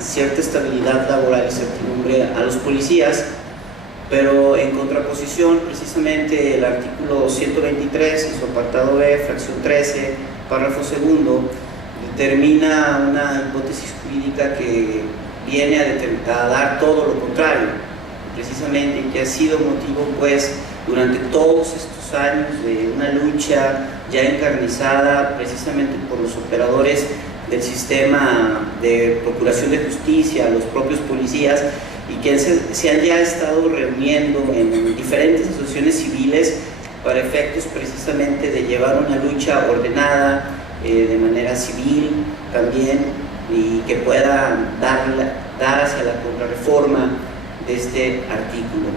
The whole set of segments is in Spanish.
cierta estabilidad laboral y certidumbre a los policías, pero en contraposición, precisamente el artículo 123, en su apartado B, fracción 13, párrafo segundo, determina una hipótesis jurídica que viene a dar todo lo contrario, precisamente, que ha sido motivo, pues, durante todos estos años de una lucha ya encarnizada precisamente por los operadores del sistema de procuración de justicia, los propios policías, y que se han ya estado reuniendo en diferentes asociaciones civiles para efectos precisamente de llevar una lucha ordenada, de manera civil también, y que pueda dar hacia la contrarreforma de este artículo.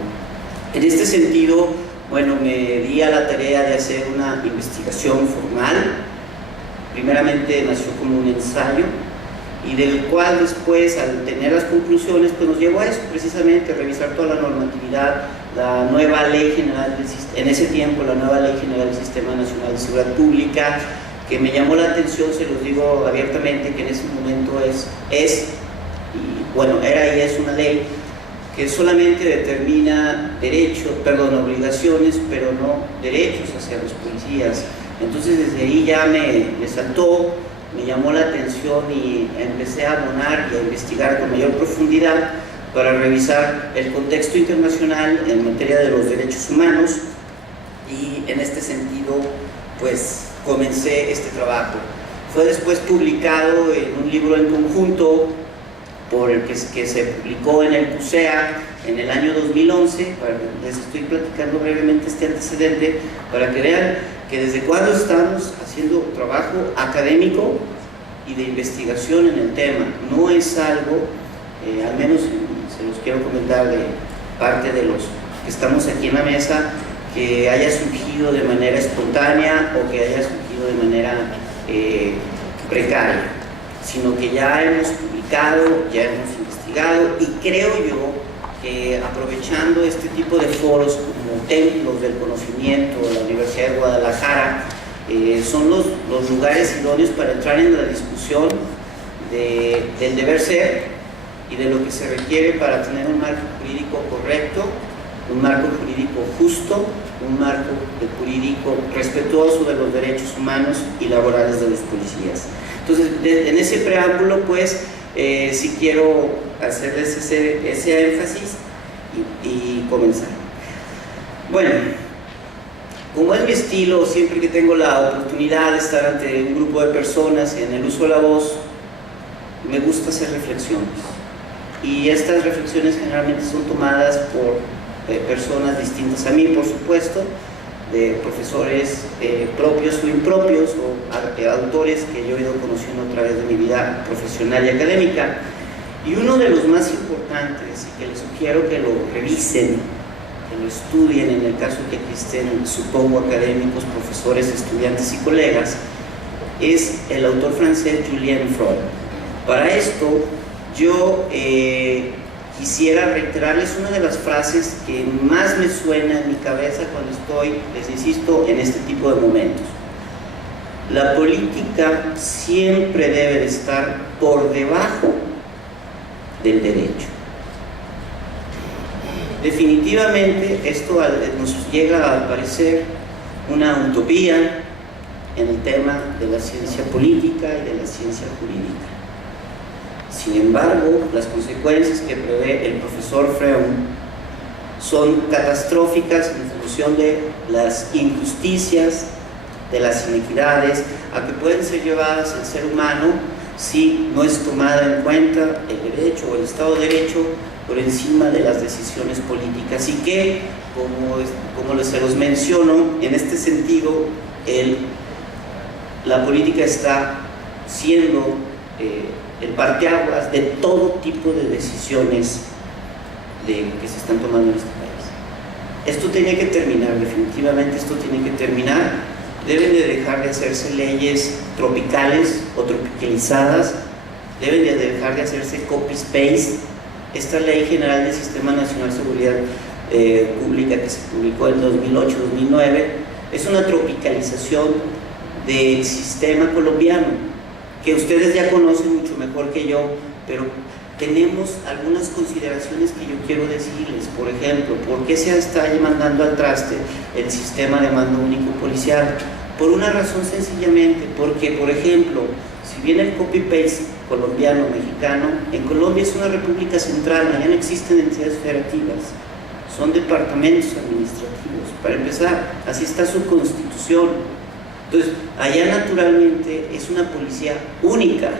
En este sentido, bueno, me di a la tarea de hacer una investigación formal. Primeramente nació como un ensayo, y del cual después, al tener las conclusiones, pues nos llevó a eso, precisamente, a revisar toda la normatividad, la nueva ley general en ese tiempo, la nueva ley general del Sistema Nacional de Seguridad Pública, que me llamó la atención, se los digo abiertamente, que en ese momento era y es una ley que solamente determina obligaciones, pero no derechos hacia los policías. Entonces desde ahí ya me saltó, me llamó la atención y empecé a abonar y a investigar con mayor profundidad para revisar el contexto internacional en materia de los derechos humanos, y en este sentido pues comencé este trabajo. Fue después publicado en un libro en conjunto por el que se publicó en el CUSEA en el año 2011. Les estoy platicando brevemente este antecedente para que vean que desde cuándo estamos haciendo trabajo académico y de investigación en el tema. No es algo, al menos se los quiero comentar de parte de los que estamos aquí en la mesa, que haya surgido de manera espontánea o que haya surgido de manera precaria, sino que ya hemos publicado, ya hemos investigado, y creo yo que aprovechando este tipo de foros como templos del conocimiento de la Universidad de Guadalajara, son los lugares idóneos para entrar en la discusión del deber ser y de lo que se requiere para tener un marco jurídico correcto, un marco jurídico justo, un marco jurídico respetuoso de los derechos humanos y laborales de los policías. Entonces, en ese preámbulo, pues, sí quiero hacerles ese énfasis y comenzar. Bueno, como es mi estilo, siempre que tengo la oportunidad de estar ante un grupo de personas en el uso de la voz, me gusta hacer reflexiones. Y estas reflexiones generalmente son tomadas por personas distintas a mí, por supuesto, de profesores propios o impropios, o autores que yo he ido conociendo a través de mi vida profesional y académica. Y uno de los más importantes, y que les sugiero que lo revisen, que lo estudien en el caso que existen, supongo, académicos, profesores, estudiantes y colegas, es el autor francés Julien Freud. Para esto, yo quisiera reiterarles una de las frases que más me suena en mi cabeza cuando estoy, les insisto, en este tipo de momentos. La política siempre debe de estar por debajo del derecho. Definitivamente esto nos llega a parecer una utopía en el tema de la ciencia política y de la ciencia jurídica. Sin embargo, las consecuencias que prevé el profesor Freud son catastróficas en función de las injusticias, de las inequidades a que pueden ser llevadas al ser humano si no es tomada en cuenta el derecho o el Estado de Derecho por encima de las decisiones políticas, y que, como se los menciono, en este sentido, la política está siendo el parteaguas de todo tipo de decisiones que se están tomando en este país. Esto tiene que terminar, definitivamente esto tiene que terminar. Deben de dejar de hacerse leyes tropicales o tropicalizadas, deben de dejar de hacerse copy-paste. Esta Ley General del Sistema Nacional de Seguridad Pública, que se publicó en 2008-2009, es una tropicalización del sistema colombiano, que ustedes ya conocen mucho mejor que yo, pero tenemos algunas consideraciones que yo quiero decirles. Por ejemplo, ¿por qué se está mandando al traste el sistema de mando único policial? Por una razón sencillamente, porque, por ejemplo, si bien el copy-paste colombiano, mexicano, en Colombia es una república central, allá no existen entidades federativas, son departamentos administrativos, para empezar, así está su constitución. Entonces, allá naturalmente es una policía única,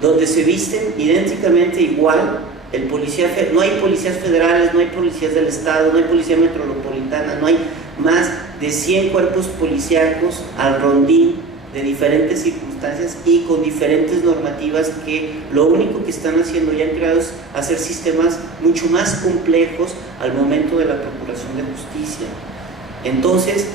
donde se visten idénticamente igual. El policía, no hay policías federales, no hay policías del estado, no hay policía metropolitana, no hay más de 100 cuerpos policíacos al rondín de diferentes circunstancias y con diferentes normativas que lo único que están haciendo ya han creado es hacer sistemas mucho más complejos al momento de la procuración de justicia. Entonces,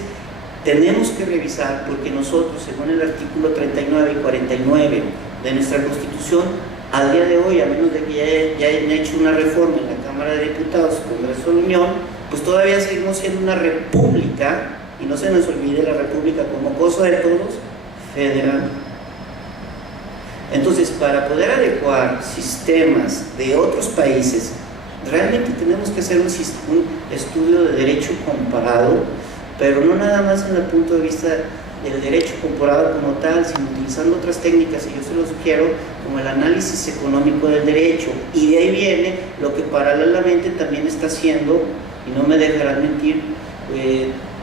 tenemos que revisar, porque nosotros, según el artículo 39 y 49 de nuestra Constitución, al día de hoy, a menos de que ya hayan hecho una reforma en la Cámara de Diputados, Congreso de la Unión, pues todavía seguimos siendo una república, y no se nos olvide la república como cosa de todos, federal. Entonces, para poder adecuar sistemas de otros países, realmente tenemos que hacer un estudio de derecho comparado, pero no nada más en el punto de vista del derecho comparado como tal, sino utilizando otras técnicas, y yo se lo sugiero, como el análisis económico del derecho. Y de ahí viene lo que paralelamente también está haciendo, y no me dejarán mentir,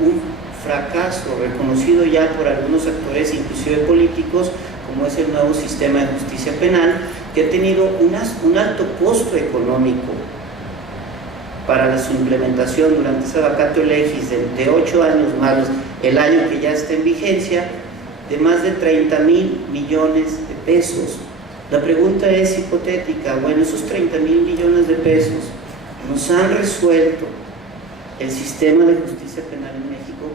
un fracaso reconocido ya por algunos actores, inclusive políticos, como es el nuevo sistema de justicia penal, que ha tenido un alto costo económico para su implementación durante esa vacatio legis de 8 años más el año que ya está en vigencia, de más de 30,000 millones de pesos. La pregunta es hipotética. Bueno, esos 30,000 millones de pesos nos han resuelto el sistema de justicia penal en México.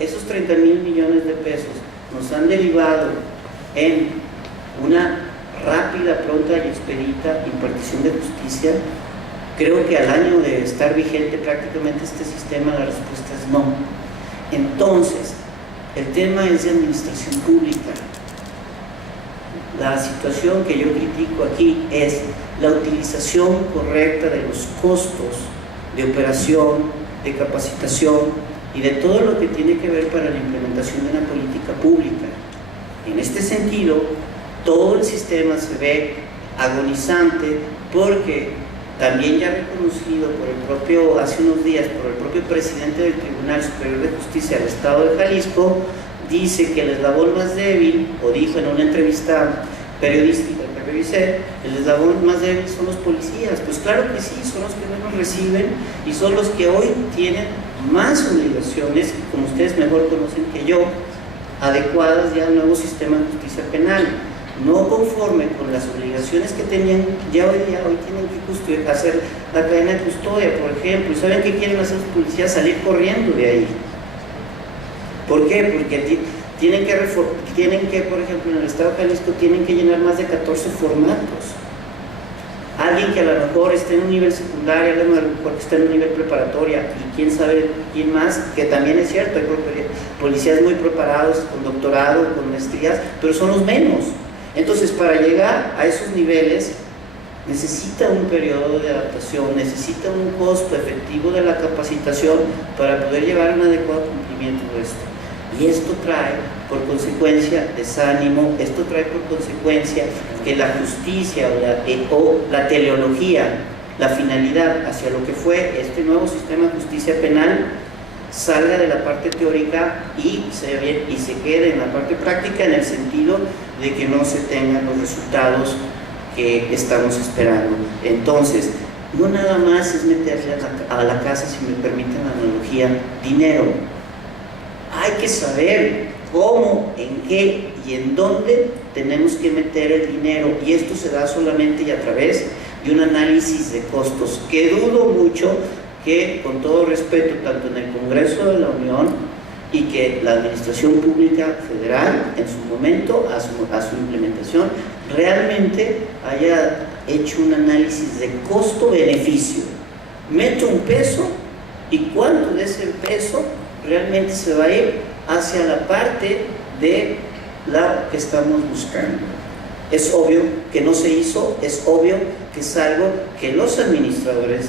Esos 30,000 millones de pesos nos han derivado en una rápida, pronta y expedita impartición de justicia. Creo que al año de estar vigente prácticamente este sistema, la respuesta es no. Entonces, el tema es de administración pública. La situación que yo critico aquí es la utilización correcta de los costos de operación, de capacitación y de todo lo que tiene que ver para la implementación de una política pública. En este sentido, todo el sistema se ve agonizante porque también ya reconocido por el propio, hace unos días, por el propio presidente del Tribunal Superior de Justicia del Estado de Jalisco, dice que el eslabón más débil, o dijo en una entrevista periodística que revisé, el eslabón más débil son los policías. Pues claro que sí, son los que menos reciben y son los que hoy tienen más obligaciones, como ustedes mejor conocen que yo, adecuadas ya al nuevo sistema de justicia penal. No conforme con las obligaciones que tenían, ya hoy tienen que hacer la cadena de custodia, por ejemplo. ¿Y saben qué quieren hacer los policías? Salir corriendo de ahí. ¿Por qué? Porque tienen que, por ejemplo, en el estado de Jalisco, tienen que llenar más de 14 formatos. Alguien que a lo mejor esté en un nivel secundario, a lo mejor que esté en un nivel preparatoria, y quién sabe quién más, que también es cierto, hay policías muy preparados, con doctorado, con maestrías, pero son los menos. Entonces, para llegar a esos niveles, necesita un periodo de adaptación, necesita un costo efectivo de la capacitación para poder llevar un adecuado cumplimiento de esto. Y esto trae, por consecuencia, desánimo, esto trae por consecuencia que la justicia o la teleología, la finalidad hacia lo que fue este nuevo sistema de justicia penal, salga de la parte teórica y se quede en la parte práctica, en el sentido de que no se tengan los resultados que estamos esperando. Entonces, no nada más es meterle a la casa, si me permiten la analogía, dinero. Hay que saber cómo, en qué y en dónde tenemos que meter el dinero, y esto se da solamente y a través de un análisis de costos, que dudo mucho que, con todo respeto, tanto en el Congreso de la Unión y que la Administración Pública Federal, en su momento, a su implementación, realmente haya hecho un análisis de costo-beneficio. Meto un peso y cuánto de ese peso realmente se va a ir hacia la parte de la que estamos buscando. Es obvio que no se hizo, es obvio que es algo que los administradores,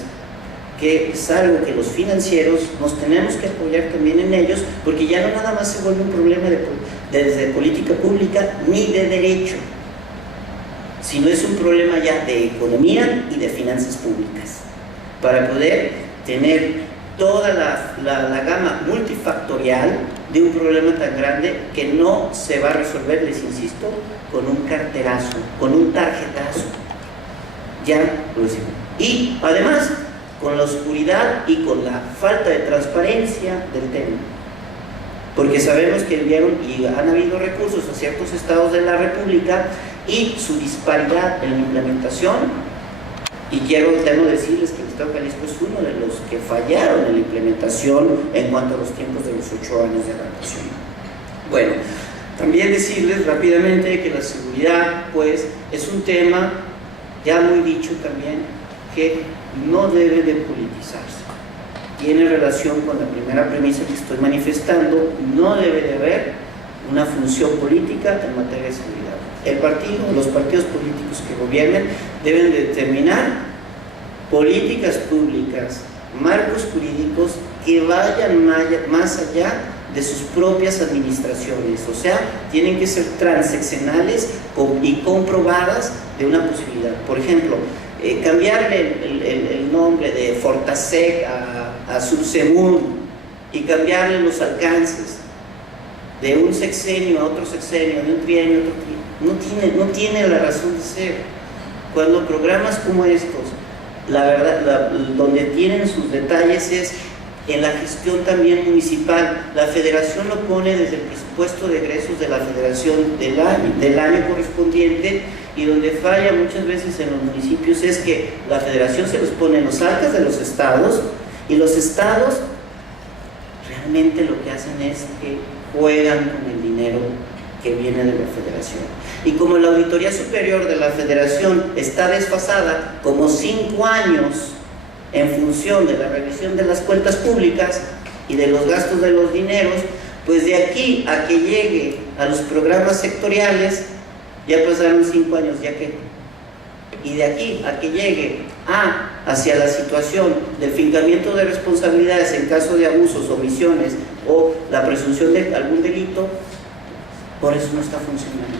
que es algo que los financieros nos tenemos que apoyar también en ellos, porque ya no nada más se vuelve un problema desde política pública ni de derecho, sino es un problema ya de economía y de finanzas públicas, para poder tener toda la gama multifactorial de un problema tan grande que no se va a resolver, les insisto, con un carterazo, con un tarjetazo. Ya lo decimos. Y además, con la oscuridad y con la falta de transparencia del tema. Porque sabemos que enviaron y han habido recursos a ciertos estados de la República y su disparidad en la implementación. Y quiero decirles que el Estado de Jalisco es uno de los que fallaron en la implementación en cuanto a los tiempos de los 8 años de adaptación. Bueno, también decirles rápidamente que la seguridad, pues, es un tema ya muy dicho también, que no debe de politizarse. Tiene relación con la primera premisa que estoy manifestando, no debe de haber una función política en materia de seguridad. Los partidos políticos que gobiernen deben de determinar políticas públicas, marcos jurídicos que vayan más allá de sus propias administraciones, o sea, tienen que ser transeccionales y comprobadas de una posibilidad. Por ejemplo, cambiarle el nombre de Fortasec a Subsemun y cambiarle los alcances de un sexenio a otro sexenio, de un trienio a otro trienio, no tiene la razón de ser. Cuando programas como estos, la verdad, donde tienen sus detalles es en la gestión también municipal. La federación lo pone desde el presupuesto de egresos de la federación del año correspondiente, y donde falla muchas veces en los municipios es que la federación se los pone en los arcas de los estados, y los estados realmente lo que hacen es que juegan con el dinero que viene de la federación. Y como la Auditoría Superior de la Federación está desfasada como 5 años en función de la revisión de las cuentas públicas y de los gastos de los dineros, pues de aquí a que llegue a los programas sectoriales ya pasaron 5 años, ¿ya qué? Y de aquí a que llegue hacia la situación del fincamiento de responsabilidades en caso de abusos, omisiones o la presunción de algún delito, por eso no está funcionando.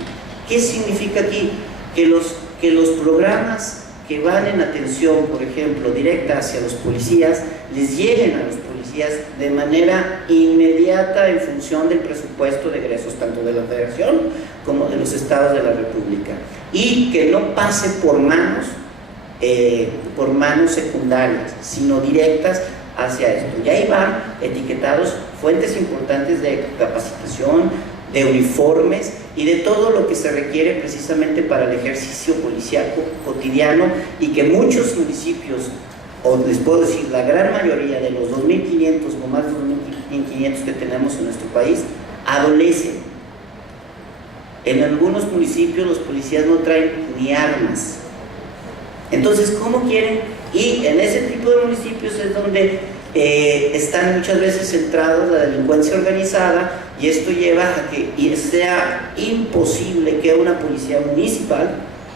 ¿Qué significa aquí? Que los programas que van en atención, por ejemplo, directa hacia los policías, les lleguen a los policías de manera inmediata en función del presupuesto de egresos tanto de la Federación como de los estados de la República, y que no pase por manos secundarias, sino directas hacia esto. Y ahí van etiquetados fuentes importantes de capacitación, de uniformes y de todo lo que se requiere precisamente para el ejercicio policíaco cotidiano, y que muchos municipios, o les puedo decir la gran mayoría de los 2.500 o más de 2.500 que tenemos en nuestro país, adolecen. En algunos municipios los policías no traen ni armas. Entonces, ¿cómo quieren? Y en ese tipo de municipios es donde están muchas veces centrados la delincuencia organizada, y esto lleva a que sea imposible que una policía municipal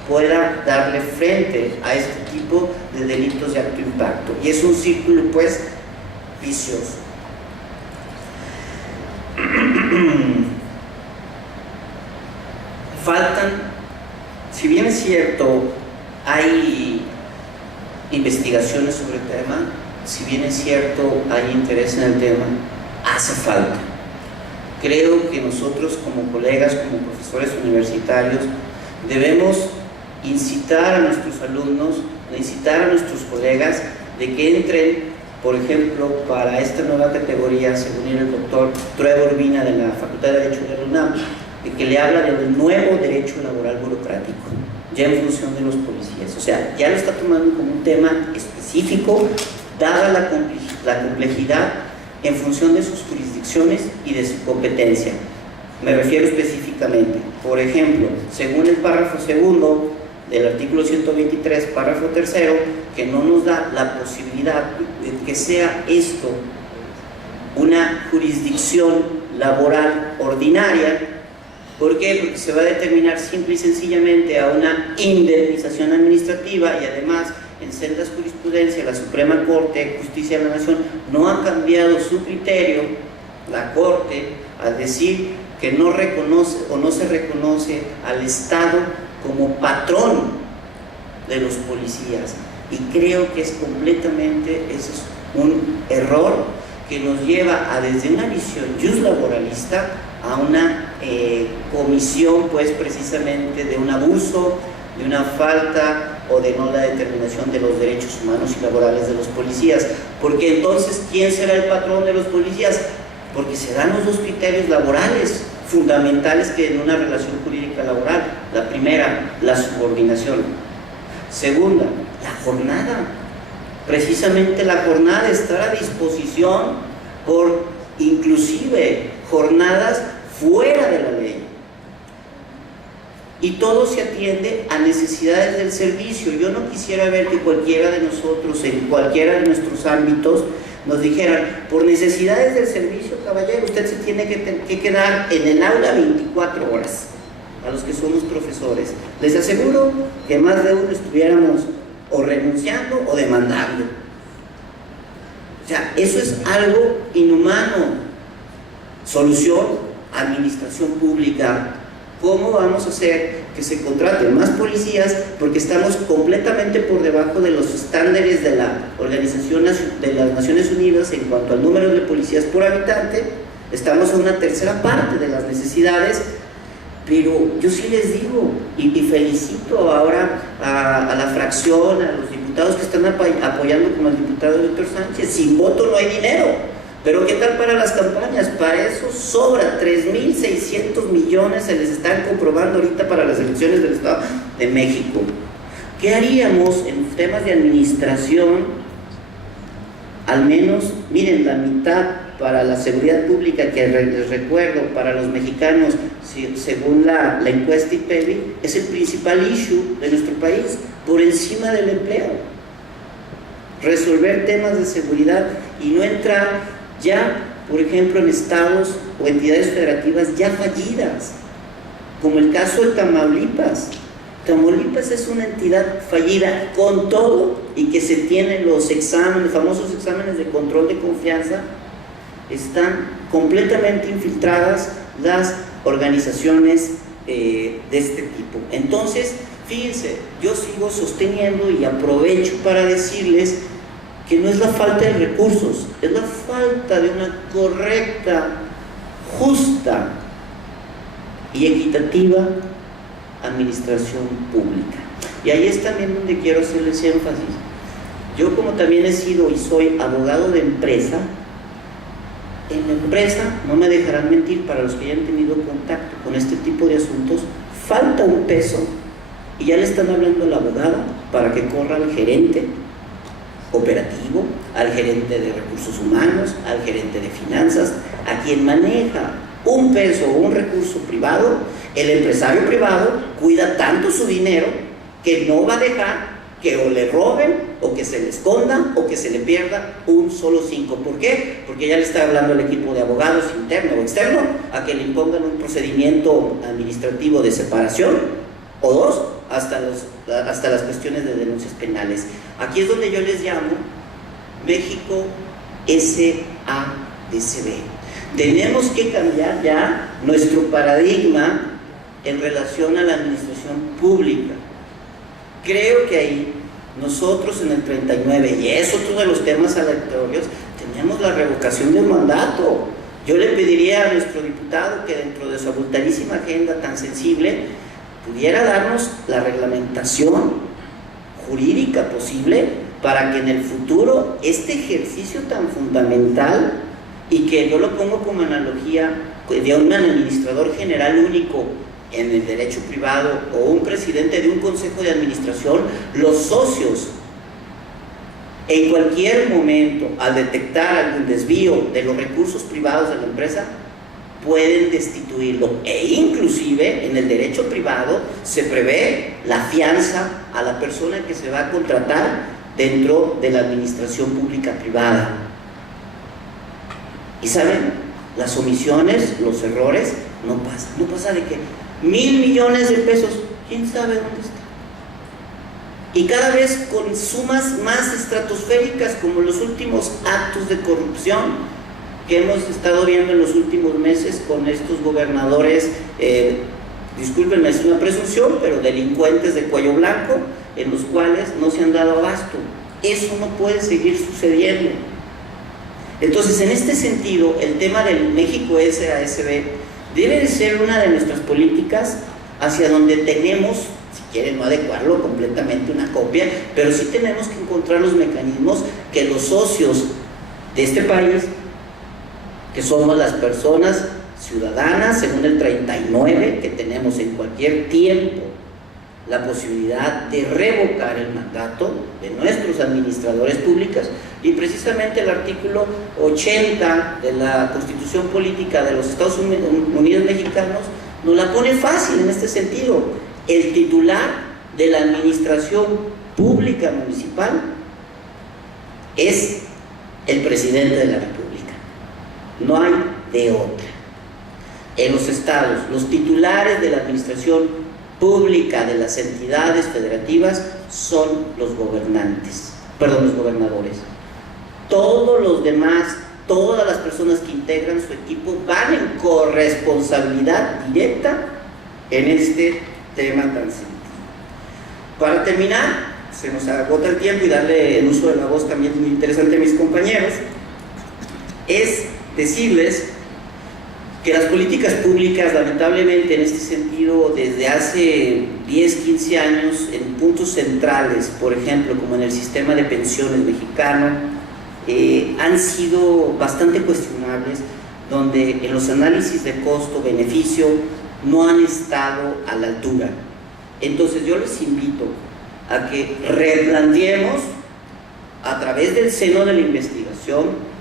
pueda darle frente a este tipo de delitos de alto impacto, y es un círculo pues vicioso. Si bien es cierto, hay investigaciones sobre el tema, si bien es cierto, hay interés en el tema, hace falta. Creo que nosotros como colegas, como profesores universitarios, debemos incitar a nuestros alumnos, incitar a nuestros colegas de que entren, por ejemplo, para esta nueva categoría, según el doctor Trevor Urbina de la Facultad de Derecho de la UNAM, de que le habla del nuevo derecho laboral burocrático, ya en función de los policías. O sea, ya lo está tomando como un tema específico, dada la complejidad en función de sus jurisdicciones y de su competencia. Me refiero específicamente, por ejemplo, según el párrafo segundo del artículo 123, párrafo tercero, que no nos da la posibilidad de que sea esto una jurisdicción laboral ordinaria, ¿Por qué? Porque se va a determinar simple y sencillamente a una indemnización administrativa y además en sendas jurisprudencia la Suprema Corte de Justicia de la Nación no ha cambiado su criterio, la Corte, al decir que no reconoce o no se reconoce al Estado como patrón de los policías. Y creo que es completamente, ese es un error que nos lleva a, desde una visión laboralista, a una comisión pues precisamente de un abuso, de una falta o de no la determinación de los derechos humanos y laborales de los policías. Porque entonces, ¿quién será el patrón de los policías? Porque se dan los dos criterios laborales fundamentales que en una relación jurídica laboral. La primera, la subordinación. Segunda, la jornada. Precisamente la jornada, estar a disposición por inclusive jornadas fuera de la ley. Y todo se atiende a necesidades del servicio. Yo no quisiera ver que cualquiera de nosotros, en cualquiera de nuestros ámbitos, nos dijeran, por necesidades del servicio, caballero, usted se tiene que quedar en el aula 24 horas, a los que somos profesores. Les aseguro que más de uno estuviéramos o renunciando o demandando. O sea, eso es algo inhumano. Solución, administración pública. ¿Cómo vamos a hacer que se contraten más policías? Porque estamos completamente por debajo de los estándares de la Organización de las Naciones Unidas en cuanto al número de policías por habitante. Estamos a una tercera parte de las necesidades. Pero yo sí les digo, y felicito ahora a la fracción, a los diputados que están apoyando como el diputado Víctor Sánchez. Sin voto no hay dinero. Pero ¿qué tal para las campañas? Para eso sobra. 3.600 millones se les están comprobando ahorita para las elecciones del Estado de México. ¿Qué haríamos en temas de administración? Al menos, miren, la mitad para la seguridad pública, que les recuerdo, para los mexicanos, según la encuesta IPEBI, es el principal issue de nuestro país, por encima del empleo. Resolver temas de seguridad y no entrar ya, por ejemplo, en estados o entidades federativas ya fallidas, como el caso de Tamaulipas. Tamaulipas es una entidad fallida con todo y que se tienen los exámenes, famosos exámenes de control de confianza. Están completamente infiltradas las organizaciones de este tipo. Entonces, fíjense, yo sigo sosteniendo y aprovecho para decirles que no es la falta de recursos, es la falta de una correcta, justa y equitativa administración pública. Y ahí es también donde quiero hacerles énfasis. Yo, como también he sido y soy abogado de empresa, en la empresa, no me dejarán mentir para los que ya han tenido contacto con este tipo de asuntos, falta un peso y ya le están hablando al abogado para que corra al gerente operativo, al gerente de recursos humanos, al gerente de finanzas, a quien maneja un peso o un recurso privado. El empresario privado cuida tanto su dinero que no va a dejar que o le roben, o que se le esconda, o que se le pierda un solo 5. ¿Por qué? Porque ya le está hablando el equipo de abogados interno o externo a que le impongan un procedimiento administrativo de separación, o dos, hasta las cuestiones de denuncias penales. Aquí es donde yo les llamo México SADCB. Tenemos que cambiar ya nuestro paradigma en relación a la administración pública. Creo que ahí nosotros en el 39, y es otro de los temas aleatorios, teníamos la revocación de un mandato. Yo le pediría a nuestro diputado que dentro de su abultadísima agenda tan sensible pudiera darnos la reglamentación jurídica posible para que en el futuro este ejercicio tan fundamental, y que yo lo pongo como analogía de un administrador general único en el derecho privado o un presidente de un consejo de administración, los socios en cualquier momento, al detectar algún desvío de los recursos privados de la empresa, pueden destituirlo, e inclusive en el derecho privado se prevé la fianza a la persona que se va a contratar dentro de la administración pública privada. Y saben, las omisiones, los errores no pasa de que 1,000 millones de pesos, quién sabe dónde está. Y cada vez con sumas más estratosféricas, como los últimos actos de corrupción que hemos estado viendo en los últimos meses con estos gobernadores, discúlpenme, es una presunción, pero delincuentes de cuello blanco, en los cuales no se han dado abasto. Eso no puede seguir sucediendo. Entonces, en este sentido, el tema del México SASB debe de ser una de nuestras políticas hacia donde tenemos, si quieren no adecuarlo completamente una copia, pero sí tenemos que encontrar los mecanismos que los socios de este país, que somos las personas ciudadanas, según el 39, que tenemos en cualquier tiempo la posibilidad de revocar el mandato de nuestros administradores públicos, y precisamente el artículo 80 de la Constitución Política de los Estados Unidos Mexicanos nos la pone fácil en este sentido. El titular de la administración pública municipal es el presidente de la República. No hay de otra. En los estados, los titulares de la administración pública de las entidades federativas son los gobernantes, los gobernadores. Todos los demás, todas las personas que integran su equipo van en corresponsabilidad directa en este tema tan simple. Para terminar, se nos agota el tiempo y darle el uso de la voz también muy interesante a mis compañeros, es decirles que las políticas públicas, lamentablemente en este sentido, desde hace 10, 15 años, en puntos centrales, por ejemplo, como en el sistema de pensiones mexicano, han sido bastante cuestionables, donde en los análisis de costo-beneficio no han estado a la altura. Entonces yo les invito a que replanteemos a través del seno de la investigación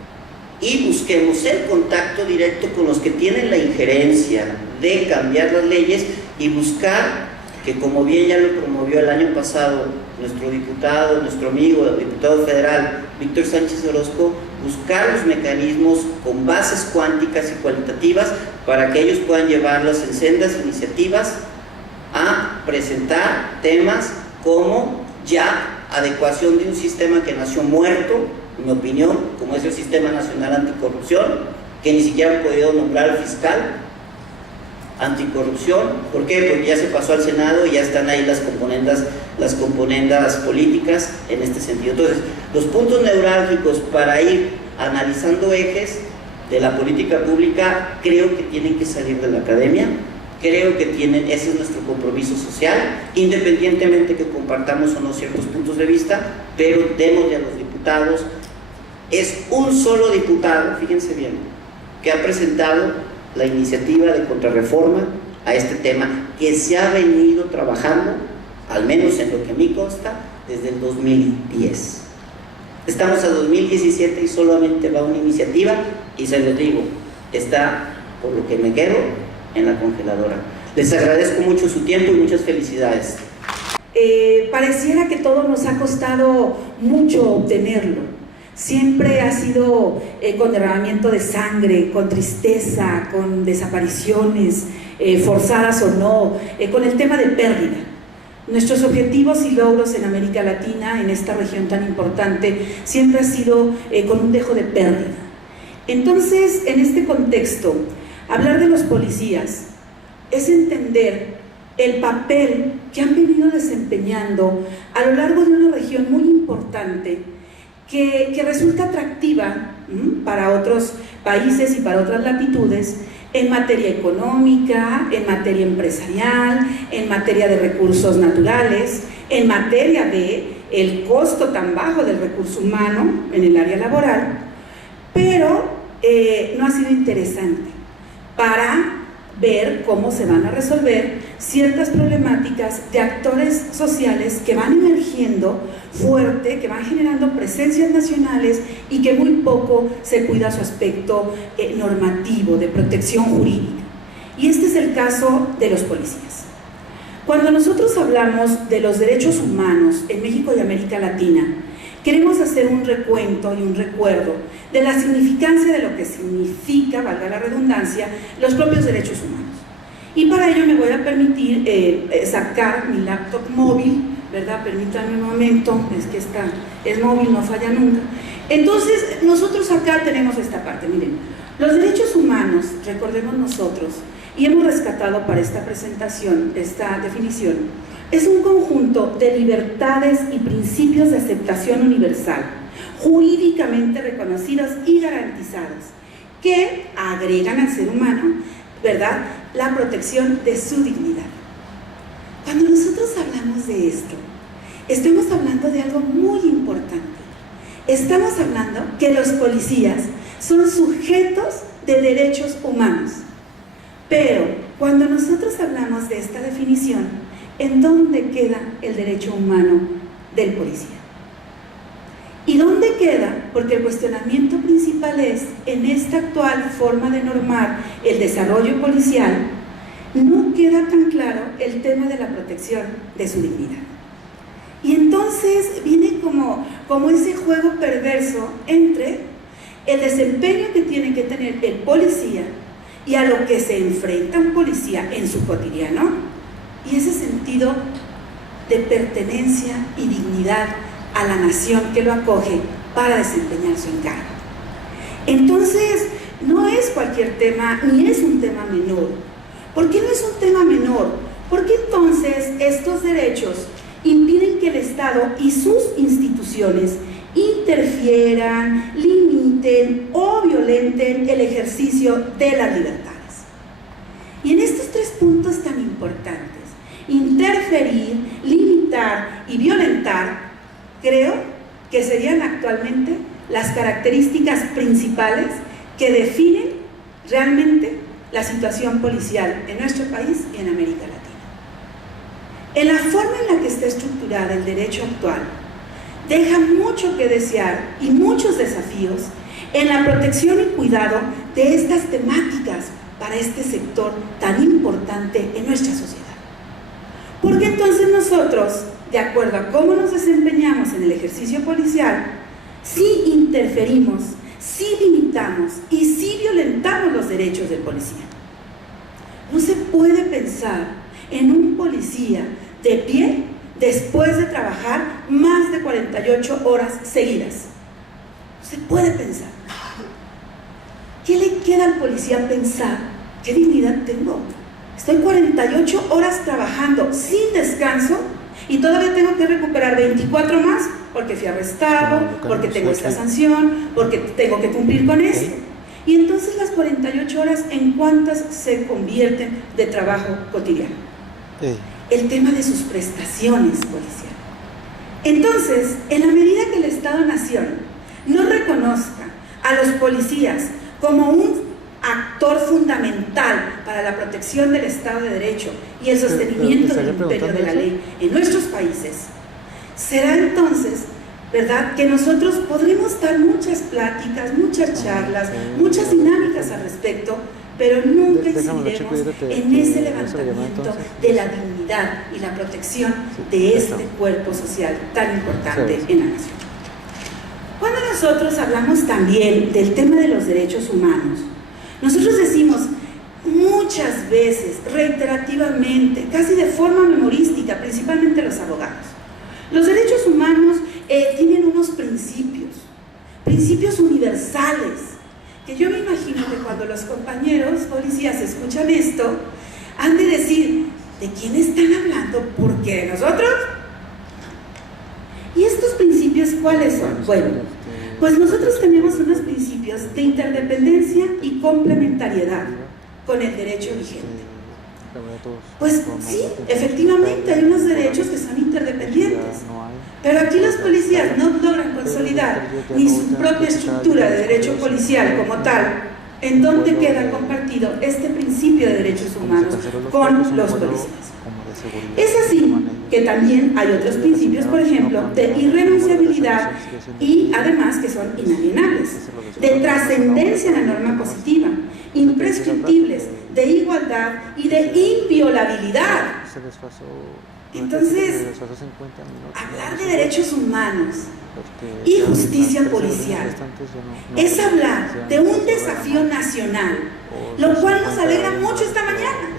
y busquemos el contacto directo con los que tienen la injerencia de cambiar las leyes y buscar que, como bien ya lo promovió el año pasado nuestro diputado, nuestro amigo, el diputado federal Víctor Sánchez Orozco, buscar los mecanismos con bases cuánticas y cualitativas para que ellos puedan llevarlas en sendas iniciativas a presentar temas como ya adecuación de un sistema que nació muerto, en mi opinión, como es el Sistema Nacional Anticorrupción, que ni siquiera han podido nombrar al fiscal anticorrupción. ¿Por qué? Porque ya se pasó al Senado y ya están ahí las componendas políticas en este sentido. Entonces, los puntos neurálgicos para ir analizando ejes de la política pública creo que tienen que salir de la academia. Creo que ese es nuestro compromiso social, independientemente que compartamos o no ciertos puntos de vista, pero démosle a los diputados. Es un solo diputado, fíjense bien, que ha presentado la iniciativa de contrarreforma a este tema, que se ha venido trabajando, al menos en lo que a mí consta, desde el 2010. Estamos a 2017 y solamente va una iniciativa, y se los digo, está, por lo que me quedo, en la congeladora. Les agradezco mucho su tiempo y muchas felicidades. Pareciera que todo nos ha costado mucho obtenerlo. Siempre ha sido con derramamiento de sangre, con tristeza, con desapariciones, forzadas o no, con el tema de pérdida. Nuestros objetivos y logros en América Latina, en esta región tan importante, siempre ha sido con un dejo de pérdida. Entonces, en este contexto, hablar de los policías es entender el papel que han venido desempeñando a lo largo de una región muy importante que resulta atractiva para otros países y para otras latitudes en materia económica, en materia empresarial, en materia de recursos naturales, en materia de el costo tan bajo del recurso humano en el área laboral, pero no ha sido interesante para ver cómo se van a resolver ciertas problemáticas de actores sociales que van emergiendo fuerte, que van generando presencias nacionales y que muy poco se cuida su aspecto normativo, de protección jurídica. Y este es el caso de los policías. Cuando nosotros hablamos de los derechos humanos en México y América Latina, queremos hacer un recuento y un recuerdo de la significancia de lo que significa, valga la redundancia, los propios derechos humanos. Y para ello me voy a permitir sacar mi laptop móvil, ¿verdad? Permítanme un momento, es que es móvil, no falla nunca. Entonces, nosotros acá tenemos esta parte, miren, los derechos humanos, recordemos nosotros, y hemos rescatado para esta presentación, esta definición, es un conjunto de libertades y principios de aceptación universal, jurídicamente reconocidos y garantizados, que agregan al ser humano, ¿verdad?, la protección de su dignidad. Cuando nosotros hablamos de esto, estamos hablando de algo muy importante. Estamos hablando que los policías son sujetos de derechos humanos. Pero cuando nosotros hablamos de esta definición, ¿en dónde queda el derecho humano del policía? ¿Y dónde queda? Porque el cuestionamiento principal es, en esta actual forma de normar el desarrollo policial, no queda tan claro el tema de la protección de su dignidad. Y entonces viene como ese juego perverso entre el desempeño que tiene que tener el policía y a lo que se enfrenta un policía en su cotidiano, y ese sentido de pertenencia y dignidad a la nación que lo acoge para desempeñar su encargo. Entonces, no es cualquier tema, ni es un tema menor. ¿Por qué no es un tema menor? Porque entonces estos derechos impiden que el Estado y sus instituciones interfieran, limiten o violenten el ejercicio de las libertades. Y en estos tres puntos tan importantes, interferir, limitar y violentar, creo que serían actualmente las características principales que definen realmente la situación policial en nuestro país y en América Latina. En la forma en la que está estructurada el derecho actual, deja mucho que desear y muchos desafíos en la protección y cuidado de estas temáticas para este sector tan importante en nuestra sociedad. Porque entonces nosotros, de acuerdo a cómo nos desempeñamos en el ejercicio policial, sí interferimos, sí limitamos y sí violentamos los derechos del policía. No se puede pensar en un policía de pie después de trabajar más de 48 horas seguidas. No se puede pensar. ¿Qué le queda al policía pensar? ¿Qué dignidad tengo? Estoy 48 horas trabajando sin descanso y todavía tengo que recuperar 24 más porque fui arrestado, porque tengo esta sanción, porque tengo que cumplir con esto. Y entonces las 48 horas, ¿en cuántas se convierten de trabajo cotidiano? El tema de sus prestaciones policiales. Entonces, en la medida que el Estado-Nación no reconozca a los policías como un actor fundamental para la protección del Estado de Derecho y el sostenimiento del imperio de la ley en nuestros países, será entonces, ¿verdad?, que nosotros podremos dar muchas pláticas, muchas charlas, muchas dinámicas al respecto, pero nunca incidiremos en ese levantamiento de la dignidad y la protección de este cuerpo social tan importante en la nación. Cuando nosotros hablamos también del tema de los derechos humanos, nosotros decimos muchas veces, reiterativamente, casi de forma memorística, principalmente los abogados, los derechos humanos tienen unos principios universales, que yo me imagino que cuando los compañeros policías escuchan esto, han de decir, ¿de quién están hablando? ¿Porque de nosotros? ¿Y estos principios cuáles son? Bueno, pues nosotros tenemos unos principios de interdependencia y complementariedad con el derecho vigente. Pues sí, efectivamente hay unos derechos que son interdependientes, pero aquí los policías no logran consolidar ni su propia estructura de derecho policial como tal. ¿En dónde queda compartido este principio de derechos humanos con los policías? Es así que también hay otros principios, por ejemplo, de irrenunciabilidad y además que son inalienables, de trascendencia en la norma positiva, imprescriptibles, de igualdad y de inviolabilidad. Entonces, hablar de derechos humanos y justicia policial es hablar de un desafío nacional, lo cual nos alegra mucho esta mañana,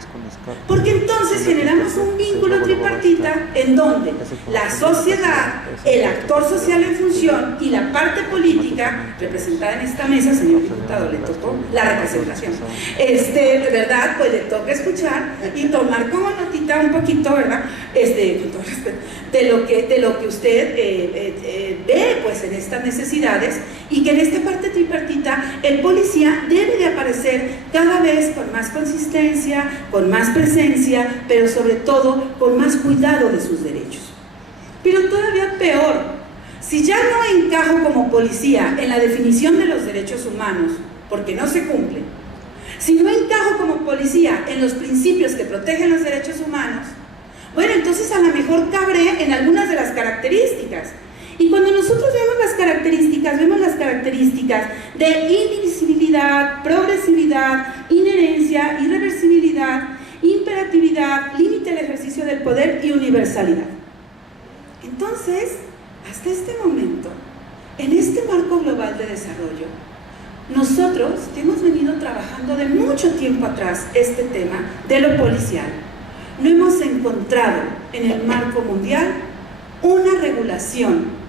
Porque entonces generamos un vínculo tripartita en donde la sociedad, el actor social en función y la parte política, representada en esta mesa, señor diputado, le tocó la representación, ¿verdad? Pues le toca escuchar y tomar como notita un poquito, ¿verdad? Con todo respeto, de lo que usted ve pues en estas necesidades, y que en esta parte tripartita el policía debe de aparecer cada vez con más consistencia, con más presencia, pero sobre todo con más cuidado de sus derechos. Pero todavía peor, si ya no encajo como policía en la definición de los derechos humanos, porque no se cumplen, si no encajo como policía en los principios que protegen los derechos humanos, bueno, entonces a lo mejor cabré en algunas de las características. Y cuando nosotros vemos las características de indivisibilidad, progresividad, inherencia, irreversibilidad, imperatividad, límite al ejercicio del poder y universalidad. Entonces, hasta este momento, en este marco global de desarrollo, nosotros hemos venido trabajando de mucho tiempo atrás este tema de lo policial. No hemos encontrado en el marco mundial una regulación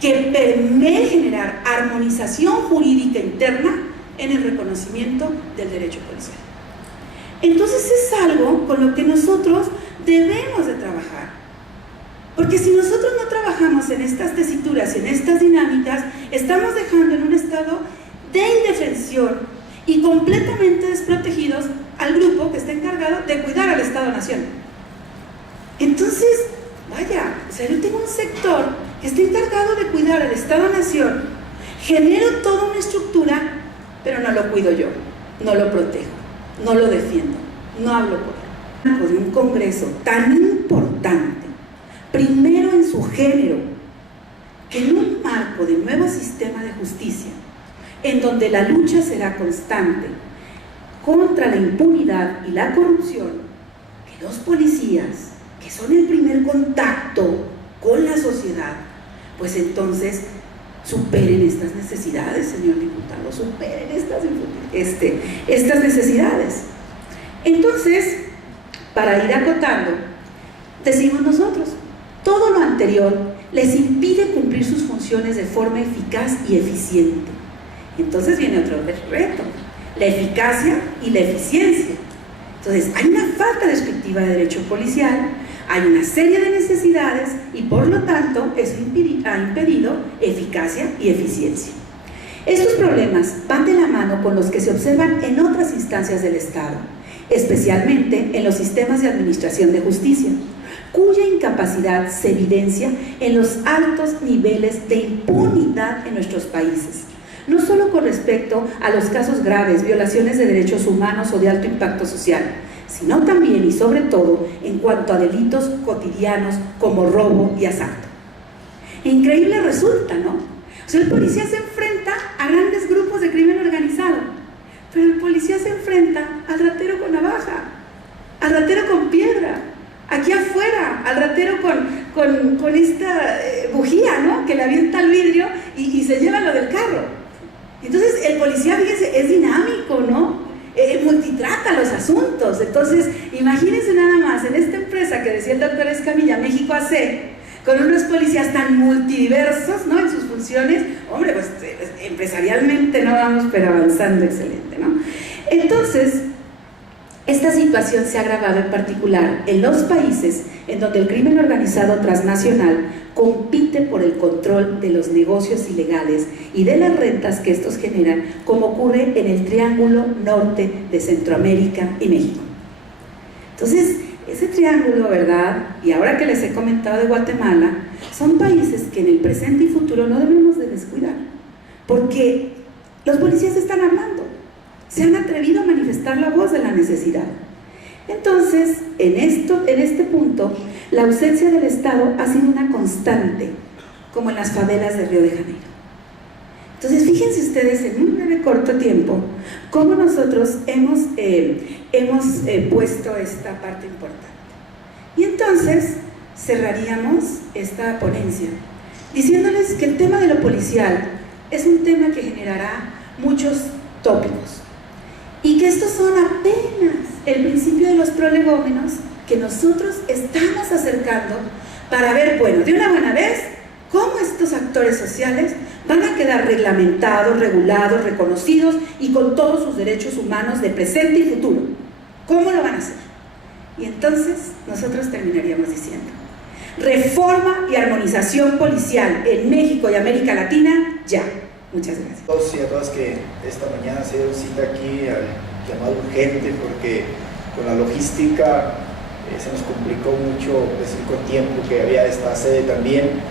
que permite generar armonización jurídica interna en el reconocimiento del derecho policial. Entonces es algo con lo que nosotros debemos de trabajar, porque si nosotros no trabajamos en estas tesituras y en estas dinámicas, estamos dejando en un estado de indefensión y completamente desprotegidos al grupo que está encargado de cuidar al Estado-Nación. Entonces, vaya, o sea, yo tengo un sector que está encargado de cuidar al Estado-Nación, genero toda una estructura, pero no lo cuido yo, no lo protejo, no lo defiendo, no hablo por él. De un congreso tan importante, primero en su género, que en un marco de nuevo sistema de justicia, en donde la lucha será constante contra la impunidad y la corrupción, que los policías, que son el primer contacto con la sociedad, pues entonces superen estas necesidades, señor diputado, superen estas necesidades. Entonces, para ir acotando, decimos nosotros, todo lo anterior les impide cumplir sus funciones de forma eficaz y eficiente. Entonces viene otro reto, la eficacia y la eficiencia. Entonces, hay una falta descriptiva de derecho policial, hay una serie de necesidades y por lo tanto eso ha impedido eficacia y eficiencia. Estos problemas van de la mano con los que se observan en otras instancias del Estado, especialmente en los sistemas de administración de justicia, cuya incapacidad se evidencia en los altos niveles de impunidad en nuestros países, no solo con respecto a los casos graves, violaciones de derechos humanos o de alto impacto social, sino también y sobre todo en cuanto a delitos cotidianos como robo y asalto. Increíble resulta, ¿no? O sea, el policía se enfrenta a grandes grupos de crimen organizado, pero el policía se enfrenta al ratero con navaja, al ratero con piedra, aquí afuera, al ratero con esta bujía, ¿no? Que le avienta al vidrio y se lleva lo del carro. Entonces el policía, fíjense, es dinámico, ¿no? Multitrata los asuntos. Entonces, imagínense nada más, en esta empresa que decía el doctor Escamilla, México AC, con unos policías tan multidiversos, ¿no? En sus funciones, hombre, pues empresarialmente no vamos, pero avanzando excelente, ¿no? Entonces, esta situación se ha agravado en particular en los países en donde el crimen organizado transnacional compite por el control de los negocios ilegales y de las rentas que estos generan, como ocurre en el Triángulo Norte de Centroamérica y México. Entonces, ese triángulo, ¿verdad? Y ahora que les he comentado de Guatemala, son países que en el presente y futuro no debemos de descuidar, porque los policías están hablando, se han atrevido a manifestar la voz de la necesidad. Entonces, en este punto, la ausencia del Estado ha sido una constante, como en las favelas de Río de Janeiro. Entonces, fíjense ustedes en un breve corto tiempo, cómo nosotros hemos puesto esta parte importante. Y entonces, cerraríamos esta ponencia diciéndoles que el tema de lo policial es un tema que generará muchos tópicos y que estos son apenas el principio de los prolegómenos que nosotros estamos acercando para ver, bueno, de una buena vez, cómo estos actores sociales van a quedar reglamentados, regulados, reconocidos y con todos sus derechos humanos de presente y futuro. ¿Cómo lo van a hacer? Y entonces nosotros terminaríamos diciendo: reforma y armonización policial en México y América Latina, ya. Muchas gracias. A todos y a todas que esta mañana se dieron cita aquí al llamado urgente, porque con la logística se nos complicó mucho decir con tiempo que había esta sede también,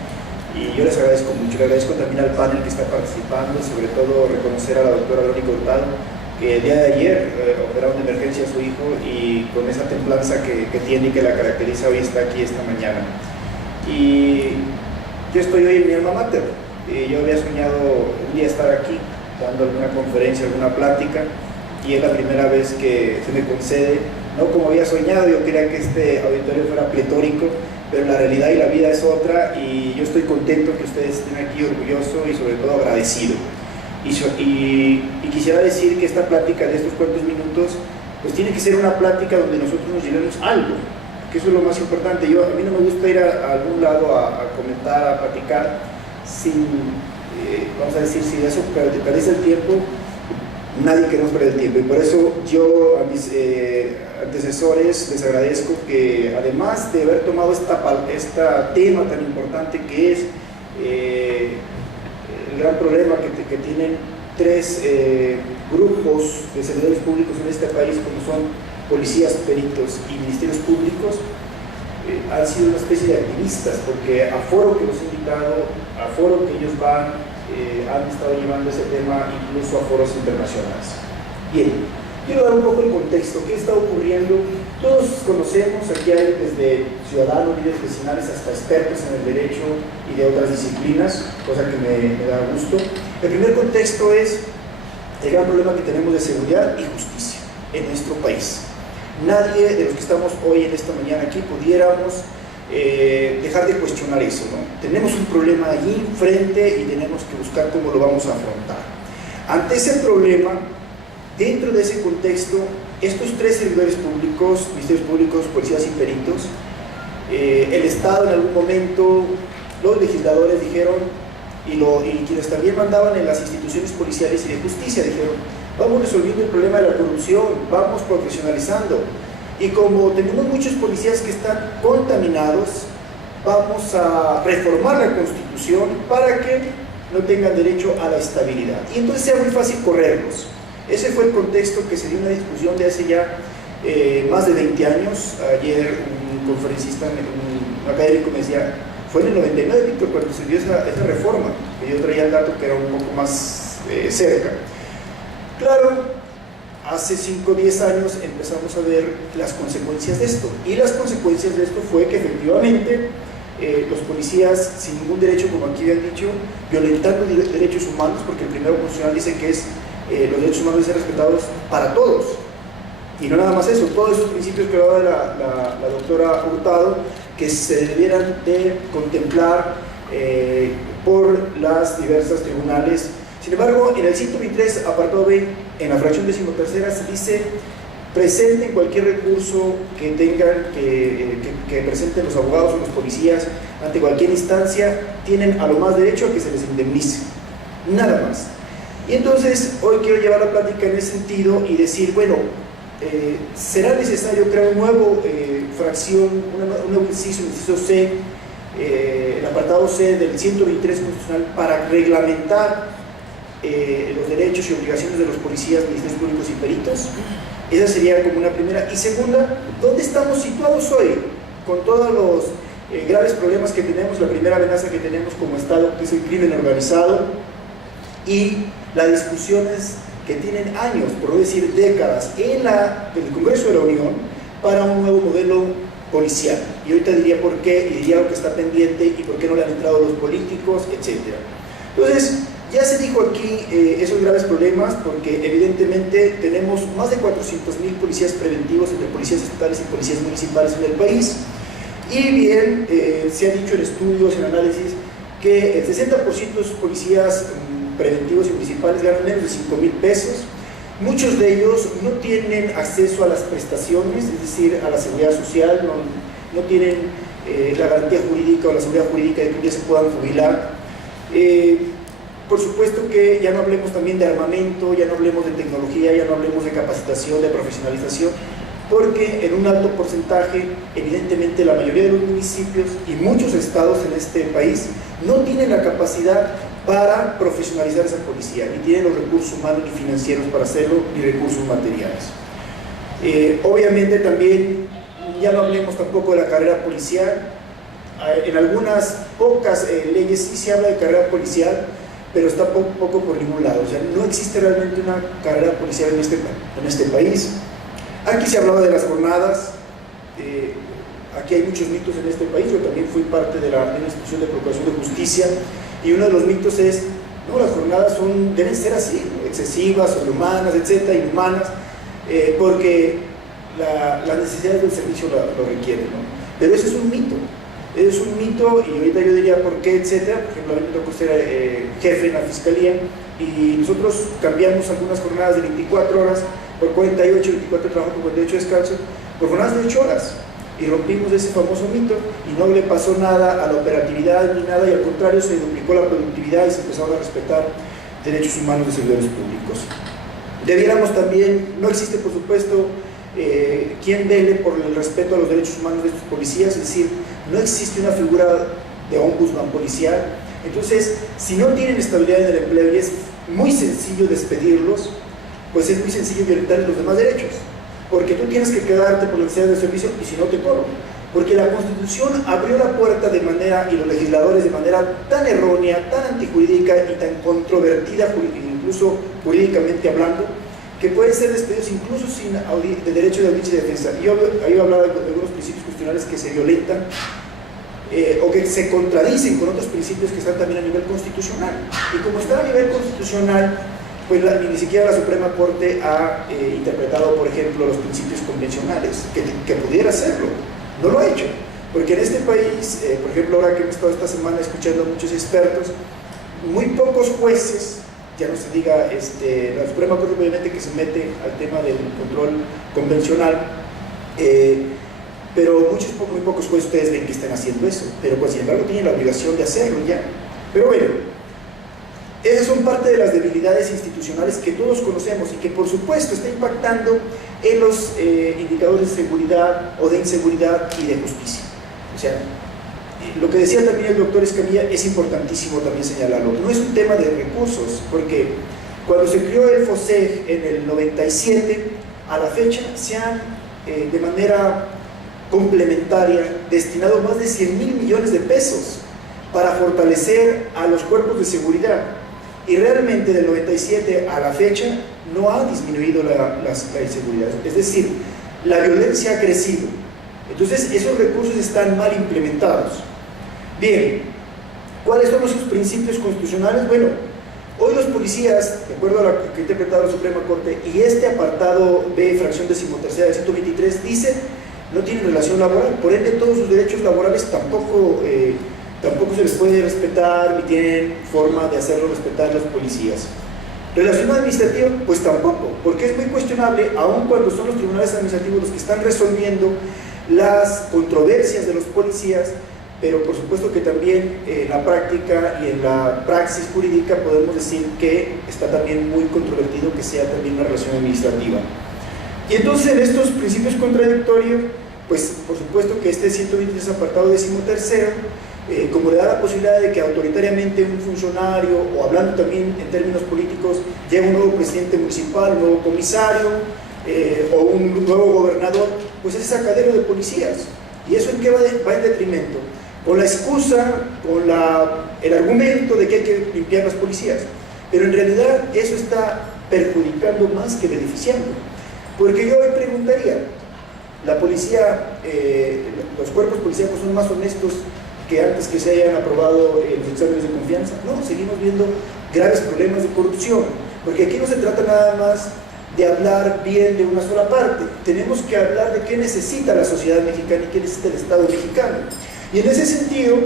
y yo les agradezco mucho. Le agradezco también al panel que está participando, sobre todo reconocer a la doctora Verónica Hurtado, que el día de ayer operaron de emergencia a su hijo, y con esa templanza que tiene y que la caracteriza hoy está aquí esta mañana. Y yo estoy hoy en mi alma mater. Yo había soñado un día estar aquí dando alguna conferencia, alguna plática, y es la primera vez que se me concede, no como había soñado. Yo quería que este auditorio fuera pletórico, pero la realidad y la vida es otra, y yo estoy contento que ustedes estén aquí, orgulloso y sobre todo agradecido. Y quisiera decir que esta plática de estos cuantos minutos pues tiene que ser una plática donde nosotros nos llevemos algo, que eso es lo más importante. A mí no me gusta ir a algún lado a comentar, a platicar sin, vamos a decir, si de eso perdés el tiempo. Nadie queremos perder el tiempo, y por eso yo a mis antecesores les agradezco que, además de haber tomado este tema tan importante que es el gran problema que tienen tres grupos de servidores públicos en este país, como son policías, peritos y ministerios públicos, han sido una especie de activistas, porque a foro que los he invitado, a foro que ellos van, han estado llevando ese tema incluso a foros internacionales. Bien, quiero dar un poco el contexto. ¿Qué está ocurriendo? Todos conocemos, aquí hay desde ciudadanos, líderes vecinales, hasta expertos en el derecho y de otras disciplinas, cosa que me da gusto. El primer contexto es el gran problema que tenemos de seguridad y justicia en nuestro país. Nadie de los que estamos hoy en esta mañana aquí pudiéramos dejar de cuestionar eso, ¿no? Tenemos un problema allí enfrente y tenemos que buscar cómo lo vamos a afrontar. Ante ese problema, dentro de ese contexto, estos tres servidores públicos, ministerios públicos, policías y peritos, el Estado en algún momento, los legisladores dijeron, y quienes también mandaban en las instituciones policiales y de justicia, dijeron: vamos resolviendo el problema de la corrupción, vamos profesionalizando, y como tenemos muchos policías que están contaminados, vamos a reformar la Constitución para que no tengan derecho a la estabilidad, y entonces sea muy fácil correrlos. Ese fue el contexto que se dio en una discusión de hace ya más de 20 años. Ayer un conferencista, un académico me decía: fue en el 99, Víctor, cuando se dio esa reforma, que yo traía el dato que era un poco más cerca. Claro, hace 5 o 10 años empezamos a ver las consecuencias de esto, y las consecuencias de esto fue que efectivamente los policías sin ningún derecho, como aquí habían dicho, violentando derechos humanos, porque el primero constitucional dice que los derechos humanos deben ser respetados para todos, y no nada más eso, todos esos principios que hablaba la doctora Hurtado, que se debieran de contemplar por las diversas tribunales. Sin embargo, en el 123, apartado B, en la fracción 13ª, se dice: presenten cualquier recurso que tengan, que presenten los abogados o los policías ante cualquier instancia, tienen a lo más derecho a que se les indemnice, nada más. Y entonces, hoy quiero llevar la plática en ese sentido y decir, bueno, será necesario crear un nuevo fracción, un nuevo inciso C, el apartado C del 123 constitucional, para reglamentar los derechos y obligaciones de los policías, ministerios públicos y peritos. Esa sería como una primera. Y segunda, ¿dónde estamos situados hoy? Con todos los graves problemas que tenemos, la primera amenaza que tenemos como Estado, que es el crimen organizado, y las discusiones que tienen años, por no decir décadas, en el Congreso de la Unión para un nuevo modelo policial. Y ahorita diría por qué, y diría lo que está pendiente y por qué no le han entrado los políticos, etc. Entonces, ya se dijo aquí esos graves problemas, porque evidentemente tenemos más de 400,000 policías preventivos entre policías estatales y policías municipales en el país, y bien, se ha dicho en estudios, en análisis, que el 60% de esos policías preventivos y municipales ganan menos de 5,000 pesos, Muchos de ellos no tienen acceso a las prestaciones, es decir, a la seguridad social, no tienen la garantía jurídica o la seguridad jurídica de que un día se puedan jubilar. Por supuesto que ya no hablemos también de armamento, ya no hablemos de tecnología, ya no hablemos de capacitación, de profesionalización, porque en un alto porcentaje, evidentemente la mayoría de los municipios y muchos estados en este país no tienen la capacidad para profesionalizar esa policía, ni tienen los recursos humanos ni financieros para hacerlo, ni recursos materiales. Obviamente también, ya no hablemos tampoco de la carrera policial. En algunas pocas leyes sí se habla de carrera policial, pero está poco por ningún lado. O sea, no existe realmente una carrera policial en este país. Aquí se hablaba de las jornadas. Aquí hay muchos mitos en este país. Yo también fui parte de la institución de Procuración de Justicia, y uno de los mitos es, no, las jornadas deben ser así, ¿no? Excesivas, sobrehumanas, etcétera, inhumanas, porque las necesidades del servicio lo requieren, ¿no? Pero eso es un mito. Es un mito, y ahorita yo diría por qué, etcétera. Por ejemplo, a mí me tocó ser jefe en la fiscalía, y nosotros cambiamos algunas jornadas de 24 horas por 48, 24 trabajo por 48 descanso, por jornadas de 8 horas, y rompimos ese famoso mito, y no le pasó nada a la operatividad ni nada, y al contrario se duplicó la productividad y se empezaron a respetar derechos humanos de servidores públicos. Debiéramos también, no existe por supuesto quien vele por el respeto a los derechos humanos de estos policías, es decir, no existe una figura de ombudsman policial. Entonces, si no tienen estabilidad en el empleo y es muy sencillo despedirlos, pues es muy sencillo violentar los demás derechos, porque tú tienes que quedarte por la necesidad de servicio, y si no te cobro, porque la Constitución abrió la puerta de manera, y los legisladores de manera tan errónea, tan antijurídica y tan controvertida, incluso jurídicamente hablando, que pueden ser despedidos incluso sin de derecho de audiencia y defensa. Yo ahí voy a hablar de algunos principios constitucionales que se violentan o que se contradicen con otros principios que están también a nivel constitucional. Y como están a nivel constitucional, pues ni siquiera la Suprema Corte ha interpretado, por ejemplo, los principios convencionales, que pudiera hacerlo. No lo ha hecho, porque en este país, por ejemplo, ahora que hemos estado esta semana escuchando a muchos expertos, muy pocos jueces, ya no se diga la Suprema Corte obviamente que se mete al tema del control convencional, pero muy pocos jueces ustedes ven que están haciendo eso, pero pues sin embargo tienen la obligación de hacerlo ya. Pero bueno, esas son parte de las debilidades institucionales que todos conocemos y que por supuesto está impactando en los indicadores de seguridad o de inseguridad y de justicia. O sea, lo que decía también el doctor Escamilla es importantísimo también señalarlo. No es un tema de recursos, porque cuando se creó el FOSEG en el 97, a la fecha se han de manera complementaria destinado más de 100,000 millones de pesos para fortalecer a los cuerpos de seguridad, y realmente del 97 a la fecha no ha disminuido la inseguridad, es decir, la violencia ha crecido. Entonces esos recursos están mal implementados. Bien, ¿cuáles son esos principios constitucionales? Bueno, hoy los policías, de acuerdo a lo que ha interpretado la Suprema Corte, y este apartado B, fracción 13ª del 123, dice no tienen relación laboral, por ende todos sus derechos laborales tampoco se les puede respetar, ni tienen forma de hacerlo respetar los policías. Relación administrativa, pues tampoco, porque es muy cuestionable, aun cuando son los tribunales administrativos los que están resolviendo las controversias de los policías, pero por supuesto que también en la práctica y en la praxis jurídica podemos decir que está también muy controvertido que sea también una relación administrativa. Y entonces en estos principios contradictorios, pues por supuesto que este 123 apartado 13º, como le da la posibilidad de que autoritariamente un funcionario, o hablando también en términos políticos, llegue un nuevo presidente municipal, un nuevo comisario, o un nuevo gobernador, pues es sacadero de policías. ¿Y eso en qué va en detrimento? Con la excusa, con el argumento de que hay que limpiar las policías. Pero en realidad eso está perjudicando más que beneficiando. Porque yo hoy preguntaría, ¿la policía, los cuerpos policíacos son más honestos que antes que se hayan aprobado los exámenes de confianza? No, seguimos viendo graves problemas de corrupción, porque aquí no se trata nada más de hablar bien de una sola parte, tenemos que hablar de qué necesita la sociedad mexicana y qué necesita el Estado mexicano. Y en ese sentido,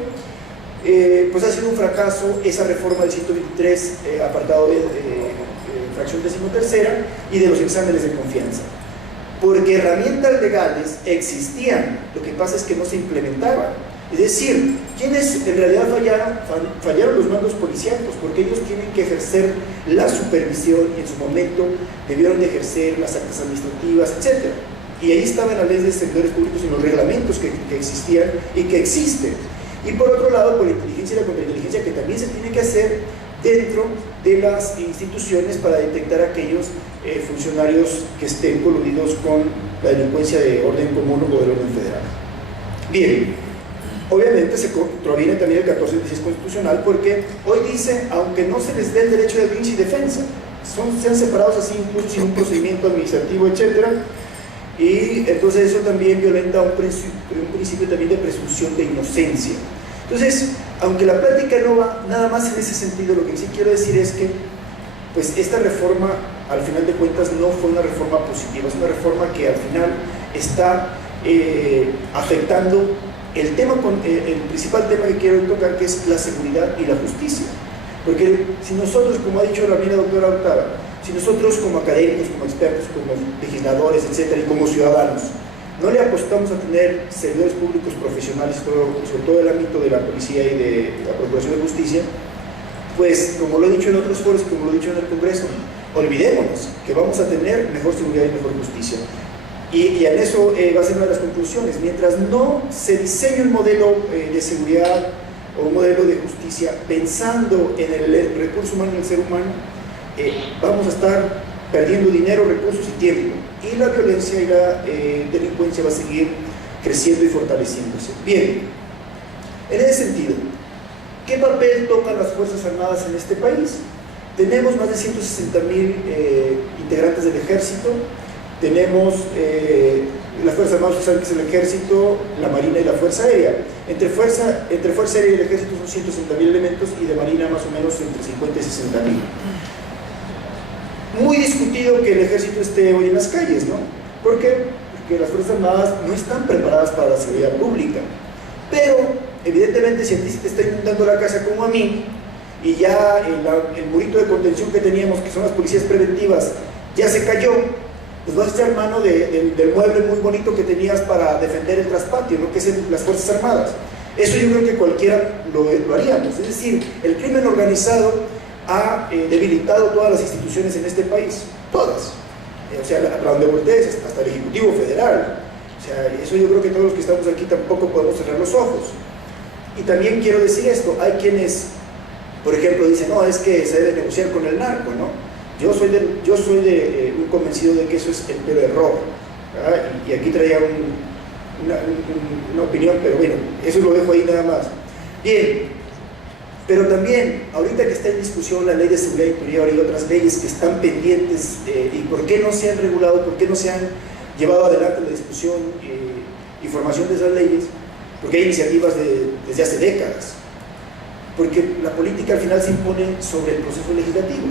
pues ha sido un fracaso esa reforma del 123 apartado B, fracción 13ª y de los exámenes de confianza. Porque herramientas legales existían, lo que pasa es que no se implementaban. Es decir, ¿quiénes en realidad fallaron los mandos policíacos? Porque ellos tienen que ejercer la supervisión y en su momento debieron de ejercer las actas administrativas, etc. Y ahí estaban las leyes de servidores públicos y los reglamentos que existían y que existen. Y por otro lado, por la inteligencia y la contrainteligencia que también se tiene que hacer dentro de las instituciones para detectar a aquellos funcionarios que estén coludidos con la delincuencia de orden común o del orden federal. Bien, obviamente se contraviene también el 1416 constitucional porque hoy dice, aunque no se les dé el derecho de audiencia y defensa, sean separados así incluso sin un procedimiento administrativo, etc. Y entonces eso también violenta un principio también de presunción de inocencia. Entonces, aunque la plática no va nada más en ese sentido, lo que sí quiero decir es que pues esta reforma, al final de cuentas, no fue una reforma positiva, es una reforma que al final está afectando el principal tema que quiero tocar, que es la seguridad y la justicia. Porque si nosotros, como ha dicho la misma doctora Hurtado, si nosotros como académicos, como expertos, como legisladores, etcétera, y como ciudadanos, no le apostamos a tener servidores públicos profesionales, sobre todo el ámbito de la policía y de la procuración de justicia, pues como lo he dicho en otros foros, como lo he dicho en el Congreso, olvidémonos que vamos a tener mejor seguridad y mejor justicia. Y en eso va a ser una de las conclusiones. Mientras no se diseñe un modelo de seguridad o un modelo de justicia pensando en el recurso humano y el ser humano, vamos a estar perdiendo dinero, recursos y tiempo. Y la violencia y la delincuencia va a seguir creciendo y fortaleciéndose. Bien, en ese sentido, ¿qué papel tocan las Fuerzas Armadas en este país? Tenemos más de 160,000 integrantes del Ejército, tenemos las Fuerzas Armadas, que es el Ejército, la Marina y la Fuerza Aérea. Entre Fuerza Aérea y el Ejército son 160,000 elementos y de Marina más o menos entre 50 y 60,000. Muy discutido que el Ejército esté hoy en las calles, ¿no? ¿Por qué? Porque las Fuerzas Armadas no están preparadas para la seguridad pública. Pero, evidentemente, si a ti se te está inundando la casa como a mí, y ya el murito de contención que teníamos, que son las policías preventivas, ya se cayó, pues vas a echar mano del mueble muy bonito que tenías para defender el traspatio, ¿no? Que es las Fuerzas Armadas. Eso yo creo que cualquiera lo haríamos. Es decir, el crimen organizado ha debilitado todas las instituciones en este país, todas. O sea, a donde voltees, hasta el Ejecutivo Federal. O sea, eso yo creo que todos los que estamos aquí tampoco podemos cerrar los ojos. Y también quiero decir esto, hay quienes, por ejemplo, dicen, no, es que se debe negociar con el narco, ¿no? Yo soy un convencido de que eso es el peor error, ¿verdad? Y aquí traía una opinión, pero bueno, eso lo dejo ahí nada más. Bien. Pero también, ahorita que está en discusión la ley de seguridad interior y otras leyes que están pendientes, y por qué no se han regulado, por qué no se han llevado adelante la discusión y formación de esas leyes, porque hay iniciativas desde hace décadas, porque la política al final se impone sobre el proceso legislativo.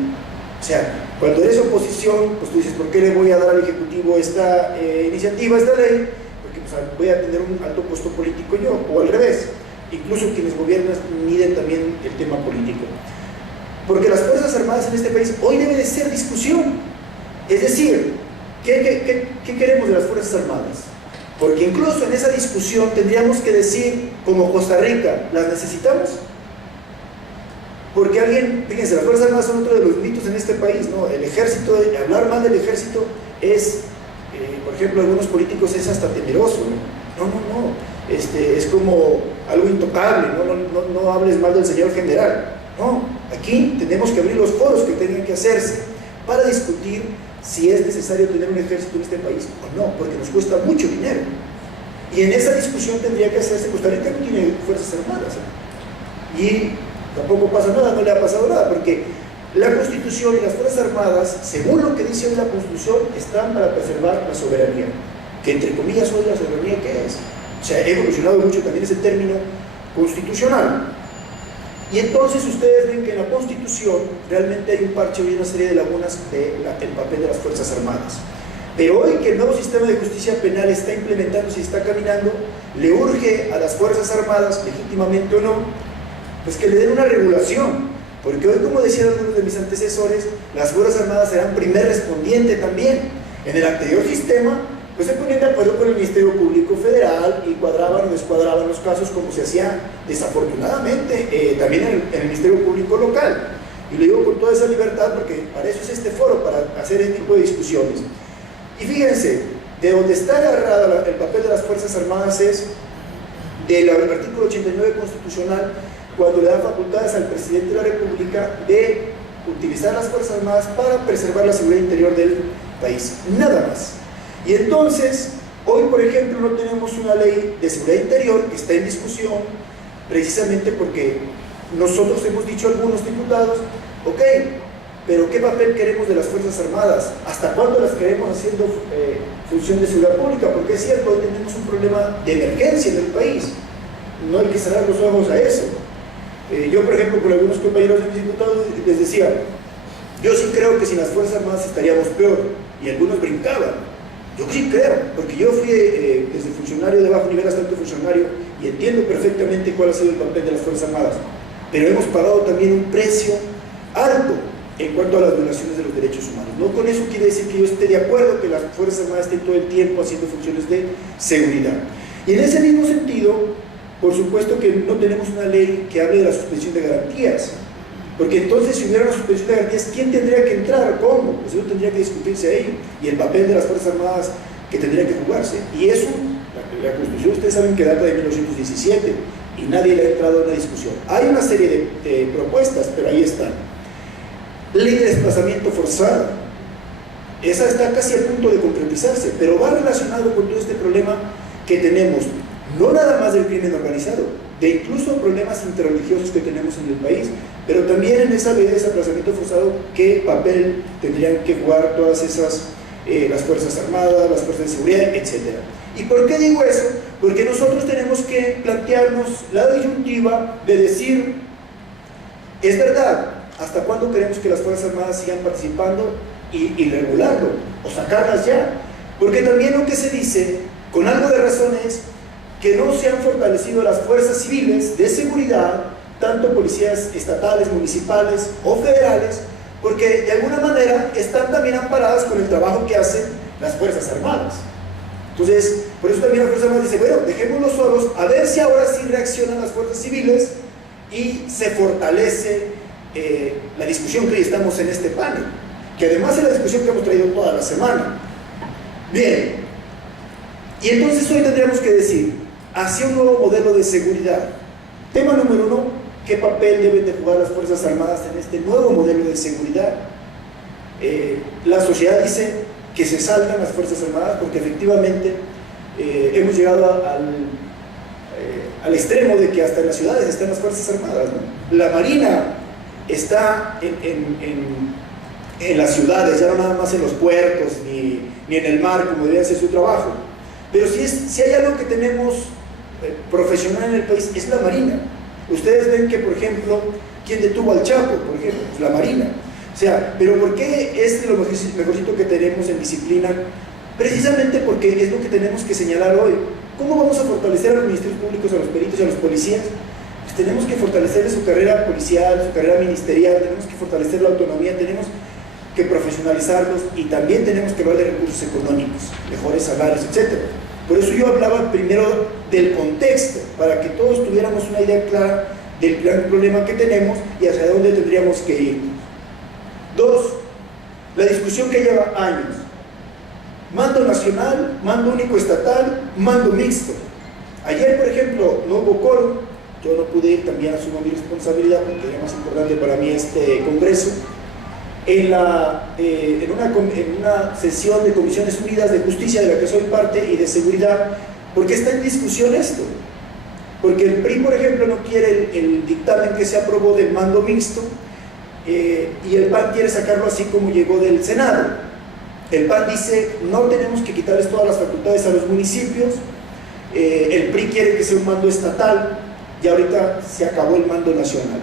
O sea, cuando eres oposición, pues tú dices, ¿por qué le voy a dar al Ejecutivo esta iniciativa, esta ley? Porque pues, voy a tener un alto costo político yo, o al revés. Incluso quienes gobiernan miden también el tema político. Porque las Fuerzas Armadas en este país hoy debe de ser discusión. Es decir, ¿qué queremos de las Fuerzas Armadas? Porque incluso en esa discusión tendríamos que decir, como Costa Rica, ¿las necesitamos? Porque fíjense, las Fuerzas Armadas son otro de los mitos en este país, ¿no? El ejército, hablar mal del ejército es, por ejemplo, algunos políticos es hasta temeroso, ¿no? No. Es como algo intocable, no hables mal del señor general. No, aquí tenemos que abrir los foros que tengan que hacerse para discutir si es necesario tener un ejército en este país o no, porque nos cuesta mucho dinero. Y en esa discusión tendría que hacerse, Costa Rica no tiene Fuerzas Armadas, ¿eh? Y tampoco pasa nada, no le ha pasado nada, porque la Constitución y las Fuerzas Armadas, según lo que dice hoy la Constitución, están para preservar la soberanía, que entre comillas hoy la soberanía que es. O sea, ha evolucionado mucho también ese término constitucional. Y entonces ustedes ven que en la Constitución realmente hay un parche y una serie de lagunas del papel de las Fuerzas Armadas. Pero hoy que el nuevo sistema de justicia penal está implementándose y está caminando, le urge a las Fuerzas Armadas, legítimamente o no, pues que le den una regulación. Porque hoy, como decían algunos de mis antecesores, las Fuerzas Armadas serán primer respondiente también. En el anterior sistema, pues se ponían de acuerdo con el Ministerio Público Federal y cuadraban o descuadraban los casos como se hacía desafortunadamente también en el Ministerio Público Local. Y lo digo con toda esa libertad porque para eso es este foro, para hacer este tipo de discusiones. Y fíjense, de donde está agarrado el papel de las Fuerzas Armadas es del artículo 89 constitucional, cuando le da facultades al presidente de la República de utilizar las Fuerzas Armadas para preservar la seguridad interior del país, nada más. Y entonces, hoy por ejemplo no tenemos una ley de seguridad interior que está en discusión, precisamente porque nosotros hemos dicho a algunos diputados, ok, pero ¿qué papel queremos de las Fuerzas Armadas? ¿Hasta cuándo las queremos haciendo función de seguridad pública? Porque es cierto, hoy tenemos un problema de emergencia en el país, no hay que cerrar los ojos a eso. Yo, por ejemplo, con algunos compañeros de mis diputados les decía, yo sí creo que sin las Fuerzas Armadas estaríamos peor, y algunos brincaban. Yo sí creo, porque yo fui desde funcionario de bajo nivel hasta alto funcionario y entiendo perfectamente cuál ha sido el papel de las Fuerzas Armadas, pero hemos pagado también un precio alto en cuanto a las violaciones de los derechos humanos. No con eso quiere decir que yo esté de acuerdo que las Fuerzas Armadas estén todo el tiempo haciendo funciones de seguridad. Y en ese mismo sentido, por supuesto que no tenemos una ley que hable de la suspensión de garantías, porque entonces si hubiera una suspensión de garantías, ¿quién tendría que entrar? ¿Cómo? Pues eso tendría que discutirse ahí, y el papel de las Fuerzas Armadas que tendría que jugarse. Y eso, la Constitución, ustedes saben que data de 1917, y nadie le ha entrado a una discusión. Hay una serie de propuestas, pero ahí están. Ley de desplazamiento forzado, esa está casi a punto de concretizarse, pero va relacionado con todo este problema que tenemos, no nada más del crimen organizado, de incluso problemas interreligiosos que tenemos en el país, pero también en esa ley de desplazamiento forzado, qué papel tendrían que jugar todas esas, las Fuerzas Armadas, las Fuerzas de Seguridad, etc. ¿Y por qué digo eso? Porque nosotros tenemos que plantearnos la disyuntiva de decir, es verdad, ¿hasta cuándo queremos que las Fuerzas Armadas sigan participando y regularlo? O sacarlas ya. Porque también lo que se dice, con algo de razón, es que no se han fortalecido las fuerzas civiles de seguridad, tanto policías estatales, municipales o federales, porque de alguna manera están también amparadas con el trabajo que hacen las Fuerzas Armadas. Entonces, por eso también las Fuerzas Armadas dicen, bueno, dejémoslos solos, a ver si ahora sí reaccionan las fuerzas civiles y se fortalece la discusión que hoy estamos en este panel, que además es la discusión que hemos traído toda la semana. Bien, y entonces hoy tendríamos que decir, hacia un nuevo modelo de seguridad. Tema número 1, ¿qué papel deben de jugar las Fuerzas Armadas en este nuevo modelo de seguridad? La sociedad dice que se salgan las Fuerzas Armadas porque efectivamente hemos llegado al extremo de que hasta en las ciudades están las Fuerzas Armadas, ¿no? La Marina está en las ciudades, ya no nada más en los puertos ni en el mar como debería ser su trabajo, pero si hay algo que tenemos profesional en el país es la Marina. Ustedes ven que, por ejemplo, ¿quién detuvo al Chapo? Por ejemplo, pues la Marina. O sea, ¿pero por qué es lo mejorcito que tenemos en disciplina? Precisamente porque es lo que tenemos que señalar hoy. ¿Cómo vamos a fortalecer a los ministerios públicos, a los peritos y a los policías? Pues tenemos que fortalecer su carrera policial, su carrera ministerial, tenemos que fortalecer la autonomía, tenemos que profesionalizarlos y también tenemos que hablar de recursos económicos, mejores salarios, etc. Por eso yo hablaba primero del contexto, para que todos tuviéramos una idea clara del gran problema que tenemos y hacia dónde tendríamos que ir. 2. La discusión que lleva años. Mando nacional, mando único estatal, mando mixto. Ayer, por ejemplo, no hubo quórum, yo no pude ir, también asumo mi responsabilidad porque era más importante para mí este congreso. En una sesión de Comisiones Unidas de Justicia, de la que soy parte, y de Seguridad, porque está en discusión esto. Porque el PRI, por ejemplo, no quiere el dictamen que se aprobó del mando mixto, y el PAN quiere sacarlo así como llegó del Senado. El PAN dice, no tenemos que quitarles todas las facultades a los municipios, el PRI quiere que sea un mando estatal, y ahorita se acabó el mando nacional.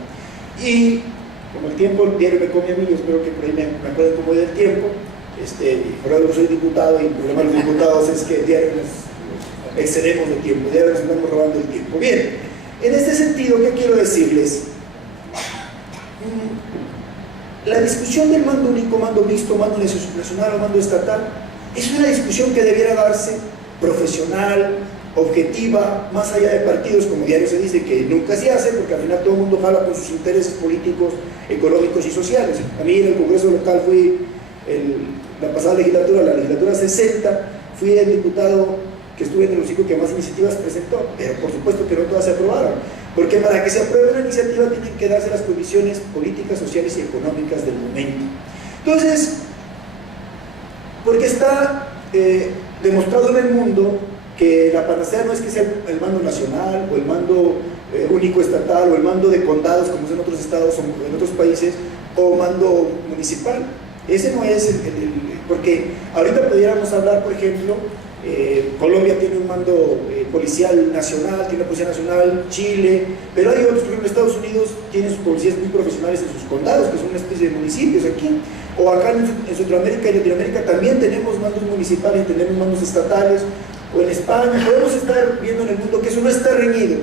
Y como el tiempo, el diario me come a mí, yo espero que por ahí me acuerden cómo es el tiempo, por algo soy diputado y el problema de los diputados es que el diario nos excedemos de tiempo, el diario nos estamos robando el tiempo. Bien, en este sentido, ¿qué quiero decirles? La discusión del mando único, mando mixto, mando nacional o mando estatal es una discusión que debiera darse profesional, objetiva, más allá de partidos, como diario se dice, que nunca se hace, porque al final todo el mundo jala con sus intereses políticos, económicos y sociales. A mí en el Congreso local fui, la pasada legislatura, la legislatura 60, fui el diputado que estuve en el hocico que más iniciativas presentó, pero por supuesto que no todas se aprobaron, porque para que se apruebe una iniciativa tienen que darse las condiciones políticas, sociales y económicas del momento. Entonces, porque está demostrado en el mundo que la panacea no es que sea el mando nacional o el mando único estatal o el mando de condados como es en otros estados o en otros países o mando municipal. Ese no es porque ahorita pudiéramos hablar, por ejemplo, Colombia tiene un mando policial nacional, tiene una policía nacional, Chile, pero hay otros, por ejemplo, Estados Unidos tiene sus policías muy profesionales en sus condados, que son una especie de municipios aquí, o acá en Centroamérica y Latinoamérica también tenemos mandos municipales, tenemos mandos estatales, o en España, podemos estar viendo en el mundo que eso no está reñido.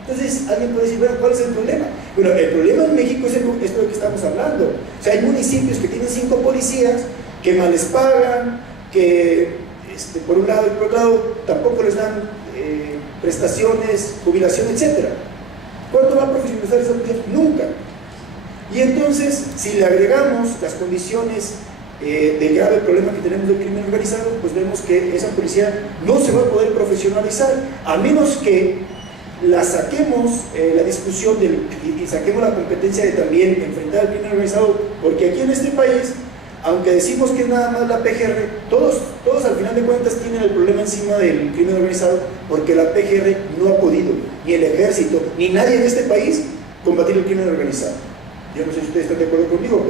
Entonces alguien puede decir, bueno, ¿cuál es el problema? Bueno, el problema en México es de lo que estamos hablando. O sea, hay municipios que tienen 5 policías, que mal les pagan, que por un lado y por otro lado tampoco les dan prestaciones, jubilación, etc. ¿Cuánto va a profesionalizar esa policía? Nunca. Y entonces, si le agregamos las condiciones del grave problema que tenemos del crimen organizado, pues vemos que esa policía no se va a poder profesionalizar, a menos que la saquemos la discusión y saquemos la competencia de también enfrentar el crimen organizado, porque aquí en este país, aunque decimos que es nada más la PGR, todos al final de cuentas tienen el problema encima del crimen organizado, porque la PGR no ha podido, ni el ejército, ni nadie en este país, combatir el crimen organizado. Yo no sé si ustedes están de acuerdo conmigo,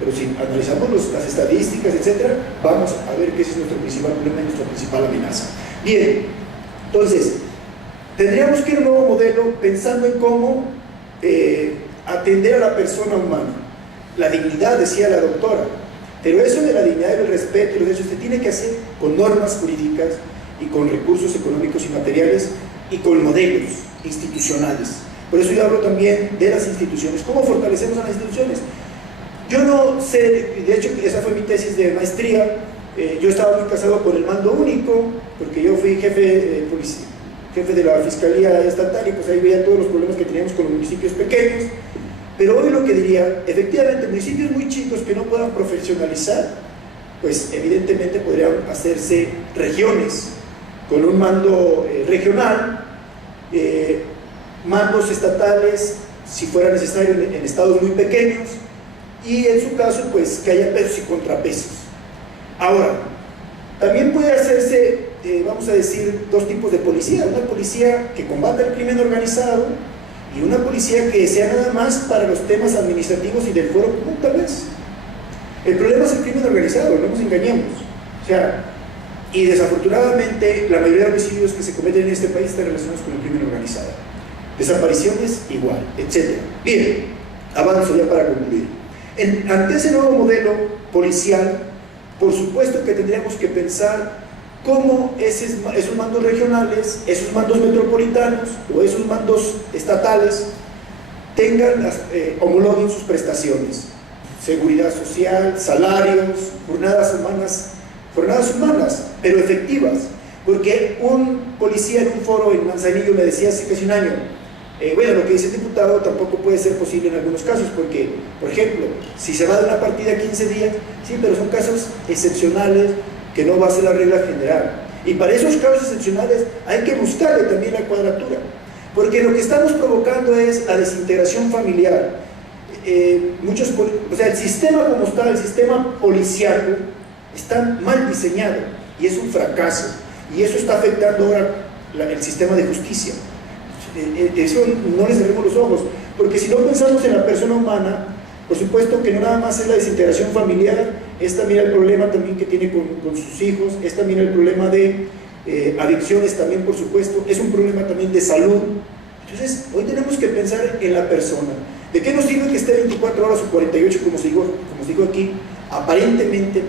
pero si analizamos las estadísticas, etc., vamos a ver que ese es nuestro principal problema y nuestra principal amenaza. Bien, entonces, tendríamos que ir a un nuevo modelo pensando en cómo atender a la persona humana. La dignidad, decía la doctora, pero eso de la dignidad y el respeto y los derechos se tiene que hacer con normas jurídicas y con recursos económicos y materiales y con modelos institucionales. Por eso yo hablo también de las instituciones. ¿Cómo fortalecemos a las instituciones? Yo no sé, de hecho esa fue mi tesis de maestría. Yo estaba muy casado con el mando único, porque yo fui jefe de la Fiscalía Estatal y pues ahí veía todos los problemas que teníamos con los municipios pequeños. Pero hoy lo que diría, efectivamente, municipios muy chicos que no puedan profesionalizar, pues evidentemente podrían hacerse regiones con un mando regional, mandos estatales si fuera necesario en estados muy pequeños, y en su caso pues que haya pesos y contrapesos. Ahora, también puede hacerse, vamos a decir, 2 tipos de policía: una policía que combata el crimen organizado y una policía que sea nada más para los temas administrativos y del fuero común, tal vez. El problema es el crimen organizado, no nos engañemos. O sea, y desafortunadamente la mayoría de homicidios que se cometen en este país están relacionados con el crimen organizado. Desapariciones igual, etc. Bien, avanzo ya para concluir. Ante ese nuevo modelo policial, por supuesto que tendríamos que pensar cómo esos mandos regionales, esos mandos metropolitanos o esos mandos estatales homologuen sus prestaciones: seguridad social, salarios, jornadas humanas, pero efectivas. Porque un policía en un foro en Manzanillo me decía hace casi un año, bueno, lo que dice el diputado tampoco puede ser posible en algunos casos, porque, por ejemplo, si se va de una partida 15 días, sí, pero son casos excepcionales que no va a ser la regla general. Y para esos casos excepcionales hay que buscarle también la cuadratura, porque lo que estamos provocando es la desintegración familiar. O sea, el sistema como está, el sistema policial, está mal diseñado y es un fracaso, y eso está afectando ahora el sistema de justicia. Eso no les cerremos los ojos, porque si no pensamos en la persona humana, por supuesto que no nada más es la desintegración familiar, es también el problema también que tiene con sus hijos, es también el problema de adicciones también, por supuesto, es un problema también de salud. Entonces, hoy tenemos que pensar en la persona. ¿De qué nos sirve que esté 24 horas o 48, como se dijo aquí, aparentemente,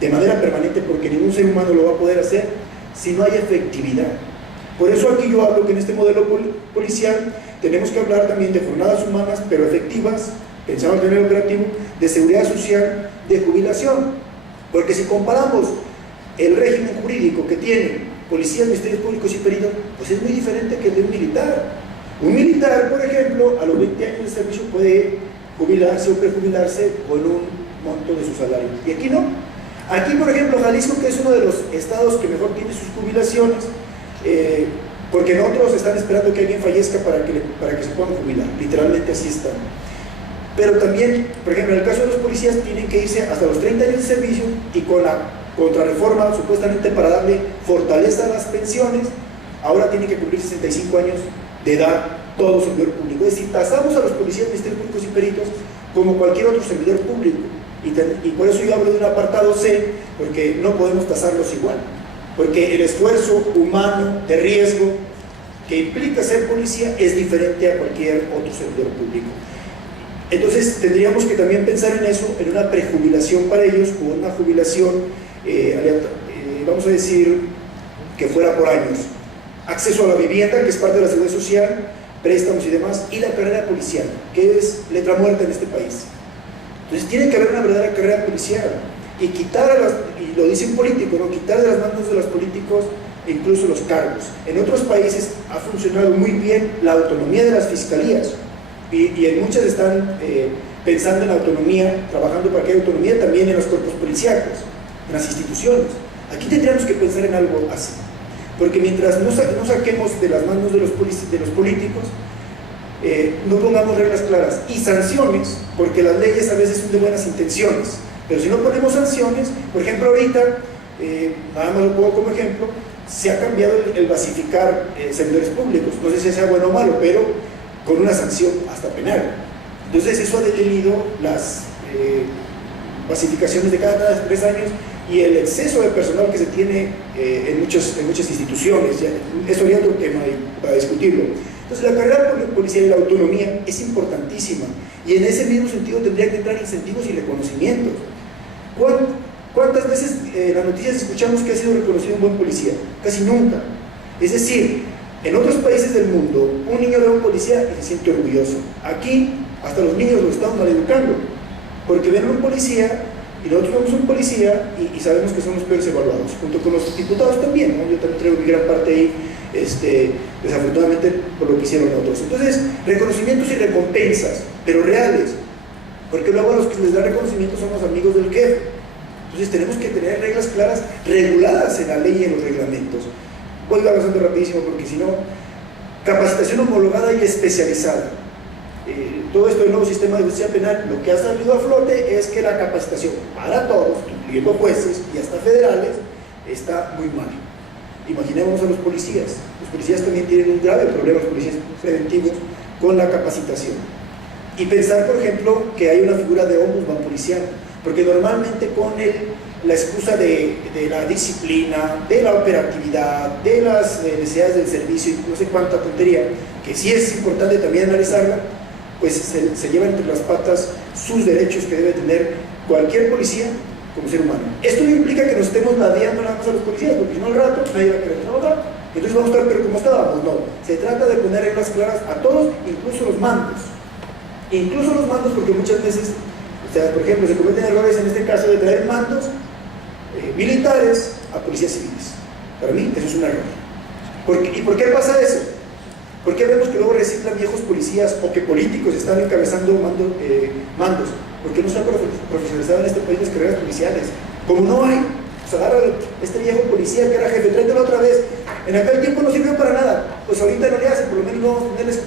de manera permanente, porque ningún ser humano lo va a poder hacer, si no hay efectividad? Por eso aquí yo hablo que en este modelo policial tenemos que hablar también de jornadas humanas, pero efectivas, pensamos tener operativo de seguridad social de jubilación, porque si comparamos el régimen jurídico que tienen policías, ministerios públicos y peritos, pues es muy diferente que el de un militar. Un militar, por ejemplo, a los 20 años de servicio puede jubilarse o prejubilarse con un monto de su salario, y aquí no. Aquí, por ejemplo, Jalisco, que es uno de los estados que mejor tiene sus jubilaciones, porque en otros están esperando que alguien fallezca para que se puedan jubilar, literalmente así están. Pero también, por ejemplo, en el caso de los policías, tienen que irse hasta los 30 años de servicio, y con la contrarreforma, supuestamente para darle fortaleza a las pensiones, ahora tienen que cumplir 65 años de edad todo servidor público. Es decir, tasamos a los policías, ministerios públicos y peritos como cualquier otro servidor público, y por eso yo hablo de un apartado C, porque no podemos tasarlos igual, porque el esfuerzo humano de riesgo que implica ser policía es diferente a cualquier otro servidor público. Entonces tendríamos que también pensar en eso, en una prejubilación para ellos, o una jubilación, vamos a decir, que fuera por años. Acceso a la vivienda, que es parte de la seguridad social, préstamos y demás, y la carrera policial, que es letra muerta en este país. Entonces tiene que haber una verdadera carrera policial, y quitar y lo dice un político, ¿no?, quitar de las manos de los políticos incluso los cargos. En otros países ha funcionado muy bien la autonomía de las fiscalías, y en muchas están pensando en la autonomía, trabajando para que haya autonomía también en los cuerpos policíacos, en las instituciones. Aquí tendríamos que pensar en algo así, porque mientras no saquemos de las manos de los políticos, no pongamos reglas claras y sanciones, porque las leyes a veces son de buenas intenciones, pero si no ponemos sanciones, por ejemplo ahorita, nada más lo pongo como ejemplo, se ha cambiado el basificar servidores públicos, no sé si sea bueno o malo, pero con una sanción hasta penal. Entonces eso ha detenido las basificaciones de cada 3 años y el exceso de personal que se tiene en muchas instituciones. Eso sería otro tema para discutirlo. Entonces la carrera policial y la autonomía es importantísima, y en ese mismo sentido tendría que entrar incentivos y reconocimientos. ¿Cuántas veces en las noticias escuchamos que ha sido reconocido un buen policía? Casi nunca. Es decir, en otros países del mundo, un niño ve a un policía y se siente orgulloso. Aquí, hasta los niños lo estamos maleducando, porque ven a un policía, y nosotros vemos un policía y sabemos que son los peores evaluados, junto con los diputados también, ¿no? Yo también traigo mi gran parte ahí, desafortunadamente por lo que hicieron otros. Entonces, reconocimientos y recompensas, pero reales, porque luego a los que les da reconocimiento son los amigos del jefe. Entonces tenemos que tener reglas claras, reguladas en la ley y en los reglamentos. Voy avanzando rapidísimo porque si no, capacitación homologada y especializada. Todo esto del nuevo sistema de justicia penal, lo que ha salido a flote es que la capacitación para todos, incluyendo jueces y hasta federales, está muy mal. Imaginémonos a los policías. Los policías también tienen un grave problema, los policías preventivos, con la capacitación. Y pensar, por ejemplo, que hay una figura de ombudsman policial, porque normalmente con la excusa de la disciplina, de la operatividad, de las necesidades del servicio y no sé cuánta tontería, que sí es importante también analizarla, pues se llevan entre las patas sus derechos que debe tener cualquier policía como ser humano. Esto no implica que nos estemos ladeando nada más a los policías, porque si no al rato nadie va a querer trabajar, entonces vamos a estar pero como estábamos. No, se trata de poner reglas claras a todos, incluso los mandos. Incluso los mandos, porque muchas veces, o sea, por ejemplo, se cometen errores en este caso de traer mandos militares a policías civiles. Para mí eso es un error. ¿Y por qué pasa eso? ¿Por qué vemos que luego reciclan viejos policías o que políticos están encabezando mandos? Porque no se han profesionalizado en este país las carreras policiales. Como no hay, pues agarra este viejo policía que era jefe, tráetelo otra vez. En aquel tiempo no sirvió para nada, pues ahorita no le hacen, por lo menos no vamos a tenerles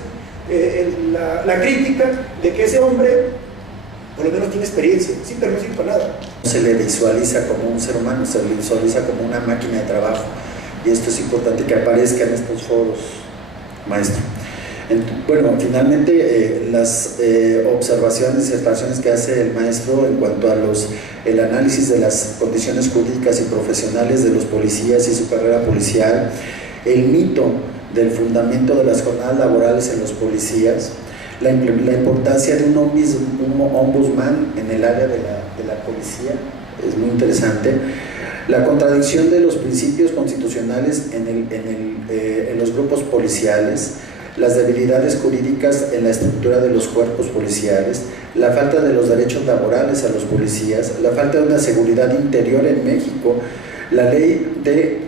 la crítica de que ese hombre por lo menos tiene experiencia, sí, pero no sirve para nada. Se le visualiza como un ser humano, se le visualiza como una máquina de trabajo, y esto es importante que aparezca en estos foros, maestro. Bueno, finalmente las observaciones, disertaciones que hace el maestro en cuanto a el análisis de las condiciones jurídicas y profesionales de los policías y su carrera policial, el mito del fundamento de las jornadas laborales en los policías, la importancia de un ombudsman en el área de la policía, es muy interesante, la contradicción de los principios constitucionales en los grupos policiales, las debilidades jurídicas en la estructura de los cuerpos policiales, la falta de los derechos laborales a los policías, la falta de una seguridad interior en México, la ley de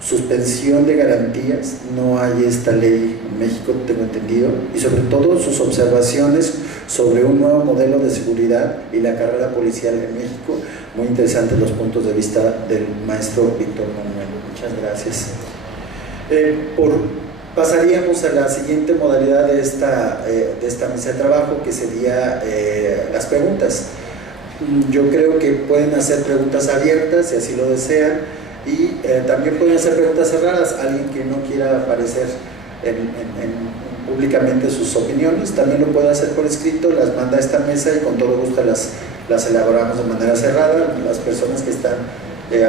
suspensión de garantías, no hay esta ley en México, tengo entendido, y sobre todo sus observaciones sobre un nuevo modelo de seguridad y la carrera policial en México. Muy interesantes los puntos de vista del maestro Víctor Manuel. Muchas gracias. Pasaríamos a la siguiente modalidad de esta mesa de trabajo, que sería las preguntas. Yo creo que pueden hacer preguntas abiertas, si así lo desean, y también pueden hacer preguntas cerradas. Alguien que no quiera aparecer públicamente sus opiniones, también lo puede hacer por escrito, las manda a esta mesa y con todo gusto las elaboramos de manera cerrada. Las personas que están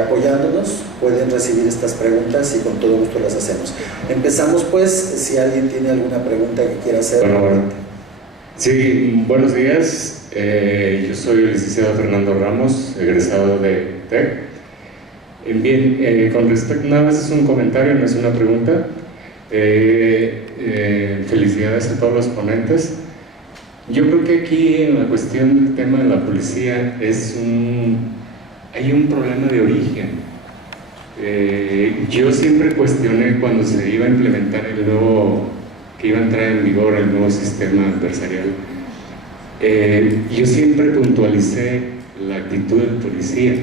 apoyándonos pueden recibir estas preguntas y con todo gusto las hacemos. Empezamos pues, si alguien tiene alguna pregunta que quiera hacer. Bueno, sí, buenos días. Yo soy el licenciado Fernando Ramos, egresado de TEC. Bien, con respecto, nada más es un comentario, no es una pregunta. Felicidades a todos los ponentes. Yo creo que aquí en la cuestión del tema de la policía hay un problema de origen. Yo siempre cuestioné cuando se iba a implementar que iba a entrar en vigor el nuevo sistema adversarial. Yo siempre puntualicé la actitud del policía.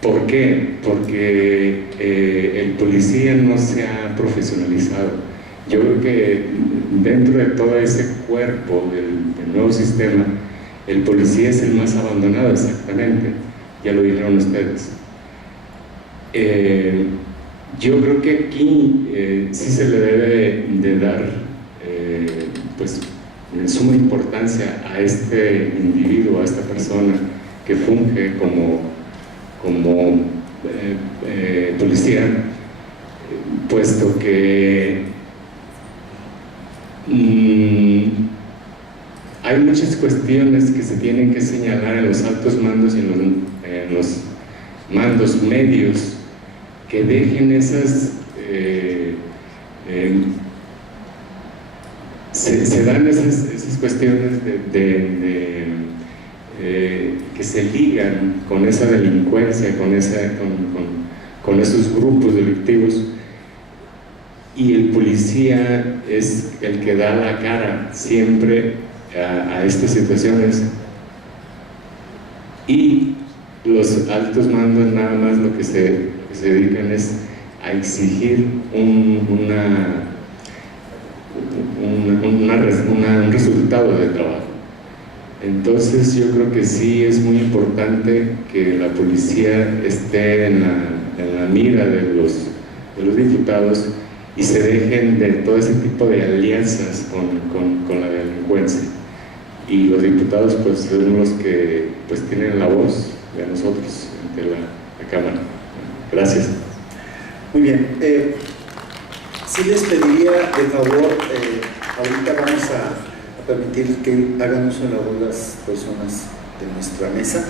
¿Por qué? Porque el policía no se ha profesionalizado. Yo creo que dentro de todo ese cuerpo del nuevo sistema, el policía es el más abandonado, exactamente, ya lo dijeron ustedes. Yo creo que aquí sí se le debe de dar pues suma importancia a este individuo, a esta persona que funge como policía, puesto que hay muchas cuestiones que se tienen que señalar en los altos mandos y en los mandos medios que dejen esas se dan esas cuestiones que se ligan con esa delincuencia, con esos grupos delictivos, y el policía es el que da la cara siempre a estas situaciones, y los altos mandos nada más lo que se dedican es a exigir un resultado de trabajo. Entonces yo creo que sí es muy importante que la policía esté en la mira de los diputados y se dejen de todo ese tipo de alianzas con la delincuencia. Y los diputados pues son los que pues tienen la voz de nosotros ante la Cámara. Gracias. Muy bien. Sí les pediría de favor, ahorita vamos a permitir que hagan uso de la voz las personas de nuestra mesa.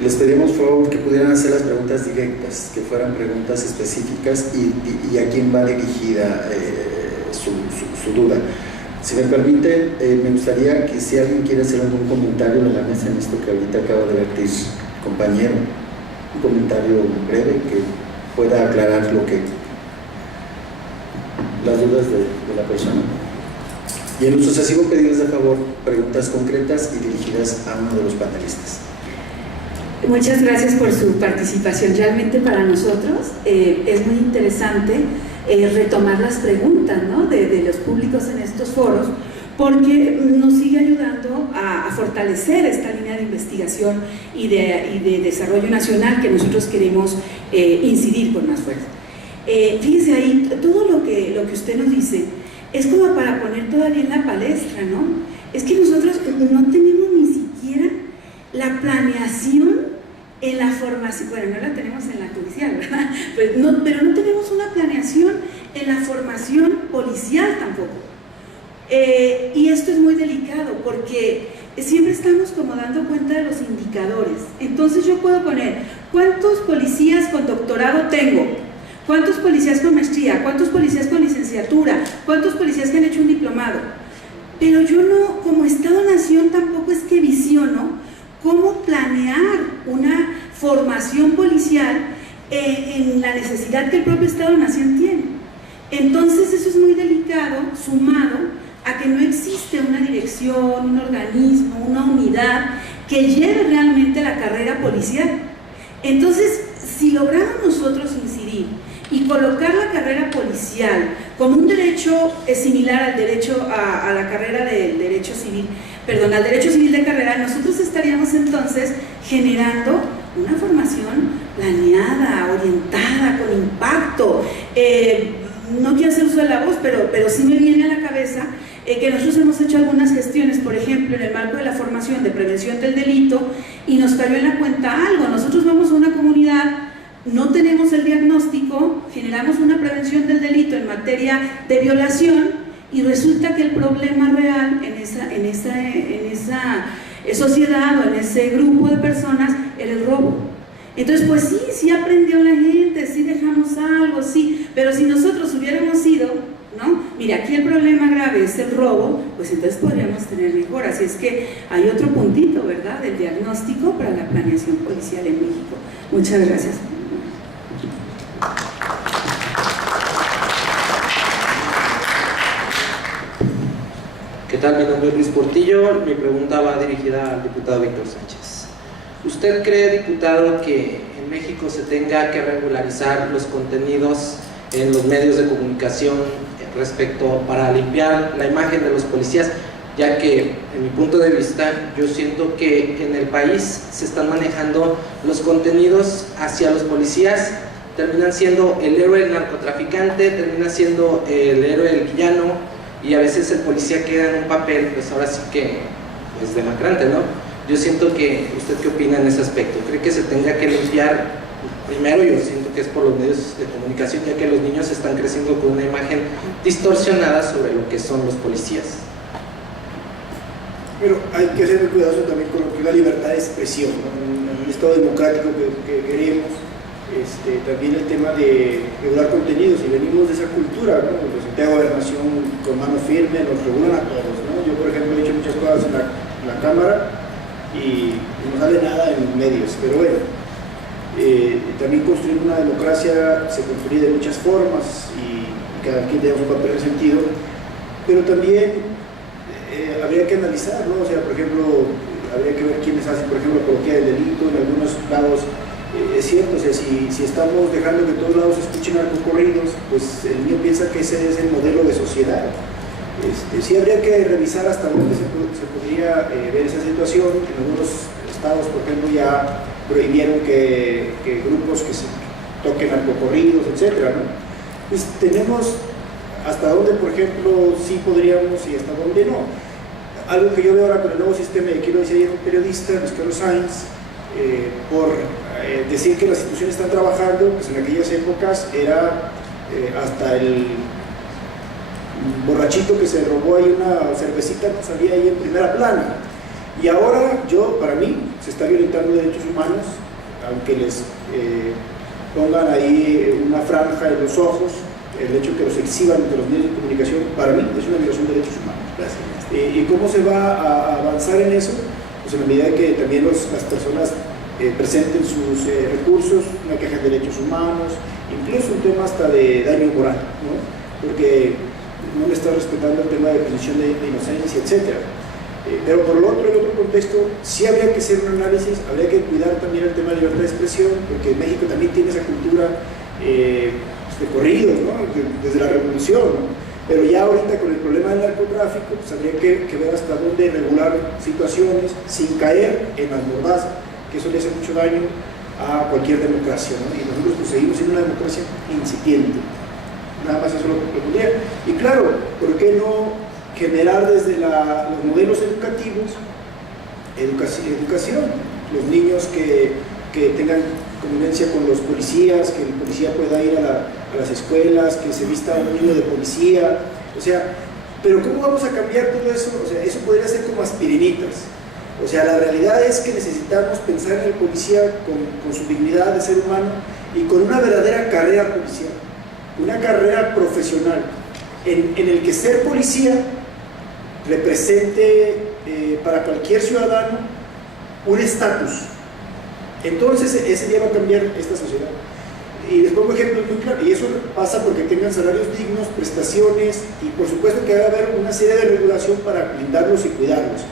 Les pedimos por favor que pudieran hacer las preguntas directas, que fueran preguntas específicas y a quién va dirigida su duda. Si me permiten, me gustaría que si alguien quiere hacer algún comentario en la mesa en esto que ahorita acaba de vertir compañero, un comentario breve que pueda aclarar las dudas de la persona. Y en lo sucesivo pedirles de favor preguntas concretas y dirigidas a uno de los panelistas. Muchas gracias por su participación. Realmente para nosotros es muy interesante retomar las preguntas, ¿no?, de los públicos en estos foros, porque nos sigue ayudando a fortalecer esta línea de investigación y de desarrollo nacional que nosotros queremos incidir con más fuerza. Fíjese ahí, todo lo que usted nos dice es como para poner todavía en la palestra, ¿no? Es que nosotros no tenemos ni siquiera la planeación en la formación, bueno, no la tenemos en la judicial, ¿verdad? Pues no, pero no tenemos una planeación en la formación policial tampoco. Y esto es muy delicado porque siempre estamos como dando cuenta de los indicadores. Entonces yo puedo poner, ¿cuántos policías con doctorado tengo? ¿Cuántos policías con maestría? ¿Cuántos policías con licenciatura? ¿Cuántos policías que han hecho un diplomado? Pero yo no, como Estado-Nación, tampoco es que visiono cómo planear una formación policial en la necesidad que el propio Estado-Nación tiene. Entonces eso es muy delicado, sumado a que no existe una dirección, un organismo, una unidad que lleve realmente la carrera policial. Entonces, si logramos nosotros incidir y colocar la carrera policial como un derecho similar al derecho a la carrera del derecho civil, al derecho civil de carrera, nosotros estaríamos entonces generando una formación planeada, orientada, con impacto. No quiero hacer uso de la voz, pero sí me viene a la cabeza que nosotros hemos hecho algunas gestiones, por ejemplo, en el marco de la formación de prevención del delito, y nos cayó en la cuenta algo. Nosotros vamos a una comunidad, no tenemos el diagnóstico, generamos una prevención del delito en materia de violación, y resulta que el problema real en esa sociedad o en ese grupo de personas era el robo. Entonces, pues sí aprendió la gente, sí dejamos algo, sí, pero si nosotros hubiéramos ido, ¿no? Mira, aquí el problema grave es el robo, pues entonces podríamos tener mejor. Así es que hay otro puntito, ¿verdad?, del diagnóstico para la planeación policial en México. Muchas gracias. ¿Qué tal? Mi nombre es Luis Portillo. Mi pregunta va dirigida al diputado Víctor Sánchez. ¿Usted cree, diputado, que en México se tenga que regularizar los contenidos en los medios de comunicación para limpiar la imagen de los policías? Ya que, en mi punto de vista, yo siento que en el país se están manejando los contenidos hacia los policías, terminan siendo el héroe del narcotraficante, termina siendo el héroe del villano, y a veces el policía queda en un papel, pues ahora sí que es demacrante, ¿no? Yo siento que, ¿usted qué opina en ese aspecto? ¿Cree que se tenga que limpiar? Primero, yo siento que es por los medios de comunicación, ya que los niños están creciendo con una imagen distorsionada sobre lo que son los policías. Pero hay que ser muy cuidadoso también con lo que es la libertad de expresión, ¿no? En el Estado democrático que queremos, también el tema de regular contenidos, y venimos de esa cultura, ¿no? La Secretaría de Gobernación con mano firme nos regulan a todos, ¿no? Yo, por ejemplo, he hecho muchas cosas en la Cámara y no sale nada en medios, pero bueno, también construir una democracia se construye de muchas formas y cada quien tiene un papel sentido, pero también habría que analizar, ¿no? O sea, por ejemplo, habría que ver quiénes hacen, por ejemplo, apología del delito. En algunos lados es cierto, o sea, si estamos dejando que todos lados escuchen narcocorridos, pues el niño piensa que ese es el modelo de sociedad. Sí habría que revisar hasta dónde se podría ver esa situación. En algunos estados, por ejemplo, ya prohibieron que grupos que se toquen narcocorridos, etcétera, ¿no? Pues tenemos hasta dónde, por ejemplo, sí podríamos y hasta dónde no. Algo que yo veo ahora con el nuevo sistema, y aquí lo decía ayer un periodista, Luis Carlos Sainz, por decir que las instituciones están trabajando, pues en aquellas épocas era hasta el borrachito que se robó ahí una cervecita, pues salía ahí en primera plana. Y ahora, para mí, se está violentando derechos humanos, aunque les pongan ahí una franja en los ojos, el hecho que los exhiban entre los medios de comunicación, para mí es una violación de derechos humanos. ¿Y cómo se va a avanzar en eso? Pues en la medida que también las personas presenten sus recursos, una queja de derechos humanos, incluso un tema hasta de daño moral, ¿no? Porque no le está respetando el tema de presunción de inocencia, etc. Pero por el otro contexto, sí habría que hacer un análisis, habría que cuidar también el tema de libertad de expresión, porque México también tiene esa cultura de corridos, ¿no? Desde la revolución, ¿no? Pero ya ahorita con el problema del narcotráfico, pues habría que ver hasta dónde regular situaciones sin caer en las mordaza, que eso le hace mucho daño a cualquier democracia, ¿no? Y nosotros pues seguimos siendo una democracia incipiente. Nada más eso lo pondría. Y claro, ¿por qué no generar desde los modelos educativos educación? Los niños que tengan convivencia con los policías, que el policía pueda ir a las escuelas, que se vista un niño de policía, o sea, pero ¿cómo vamos a cambiar todo eso? O sea, eso podría ser como aspirinitas. O sea, la realidad es que necesitamos pensar en el policía con su dignidad de ser humano y con una verdadera carrera policial, una carrera profesional, en el que ser policía represente para cualquier ciudadano un estatus. Entonces ese día va a cambiar esta sociedad. Y les pongo ejemplos muy claros, y eso pasa porque tengan salarios dignos, prestaciones, y por supuesto que debe haber una serie de regulación para blindarlos y cuidarlos.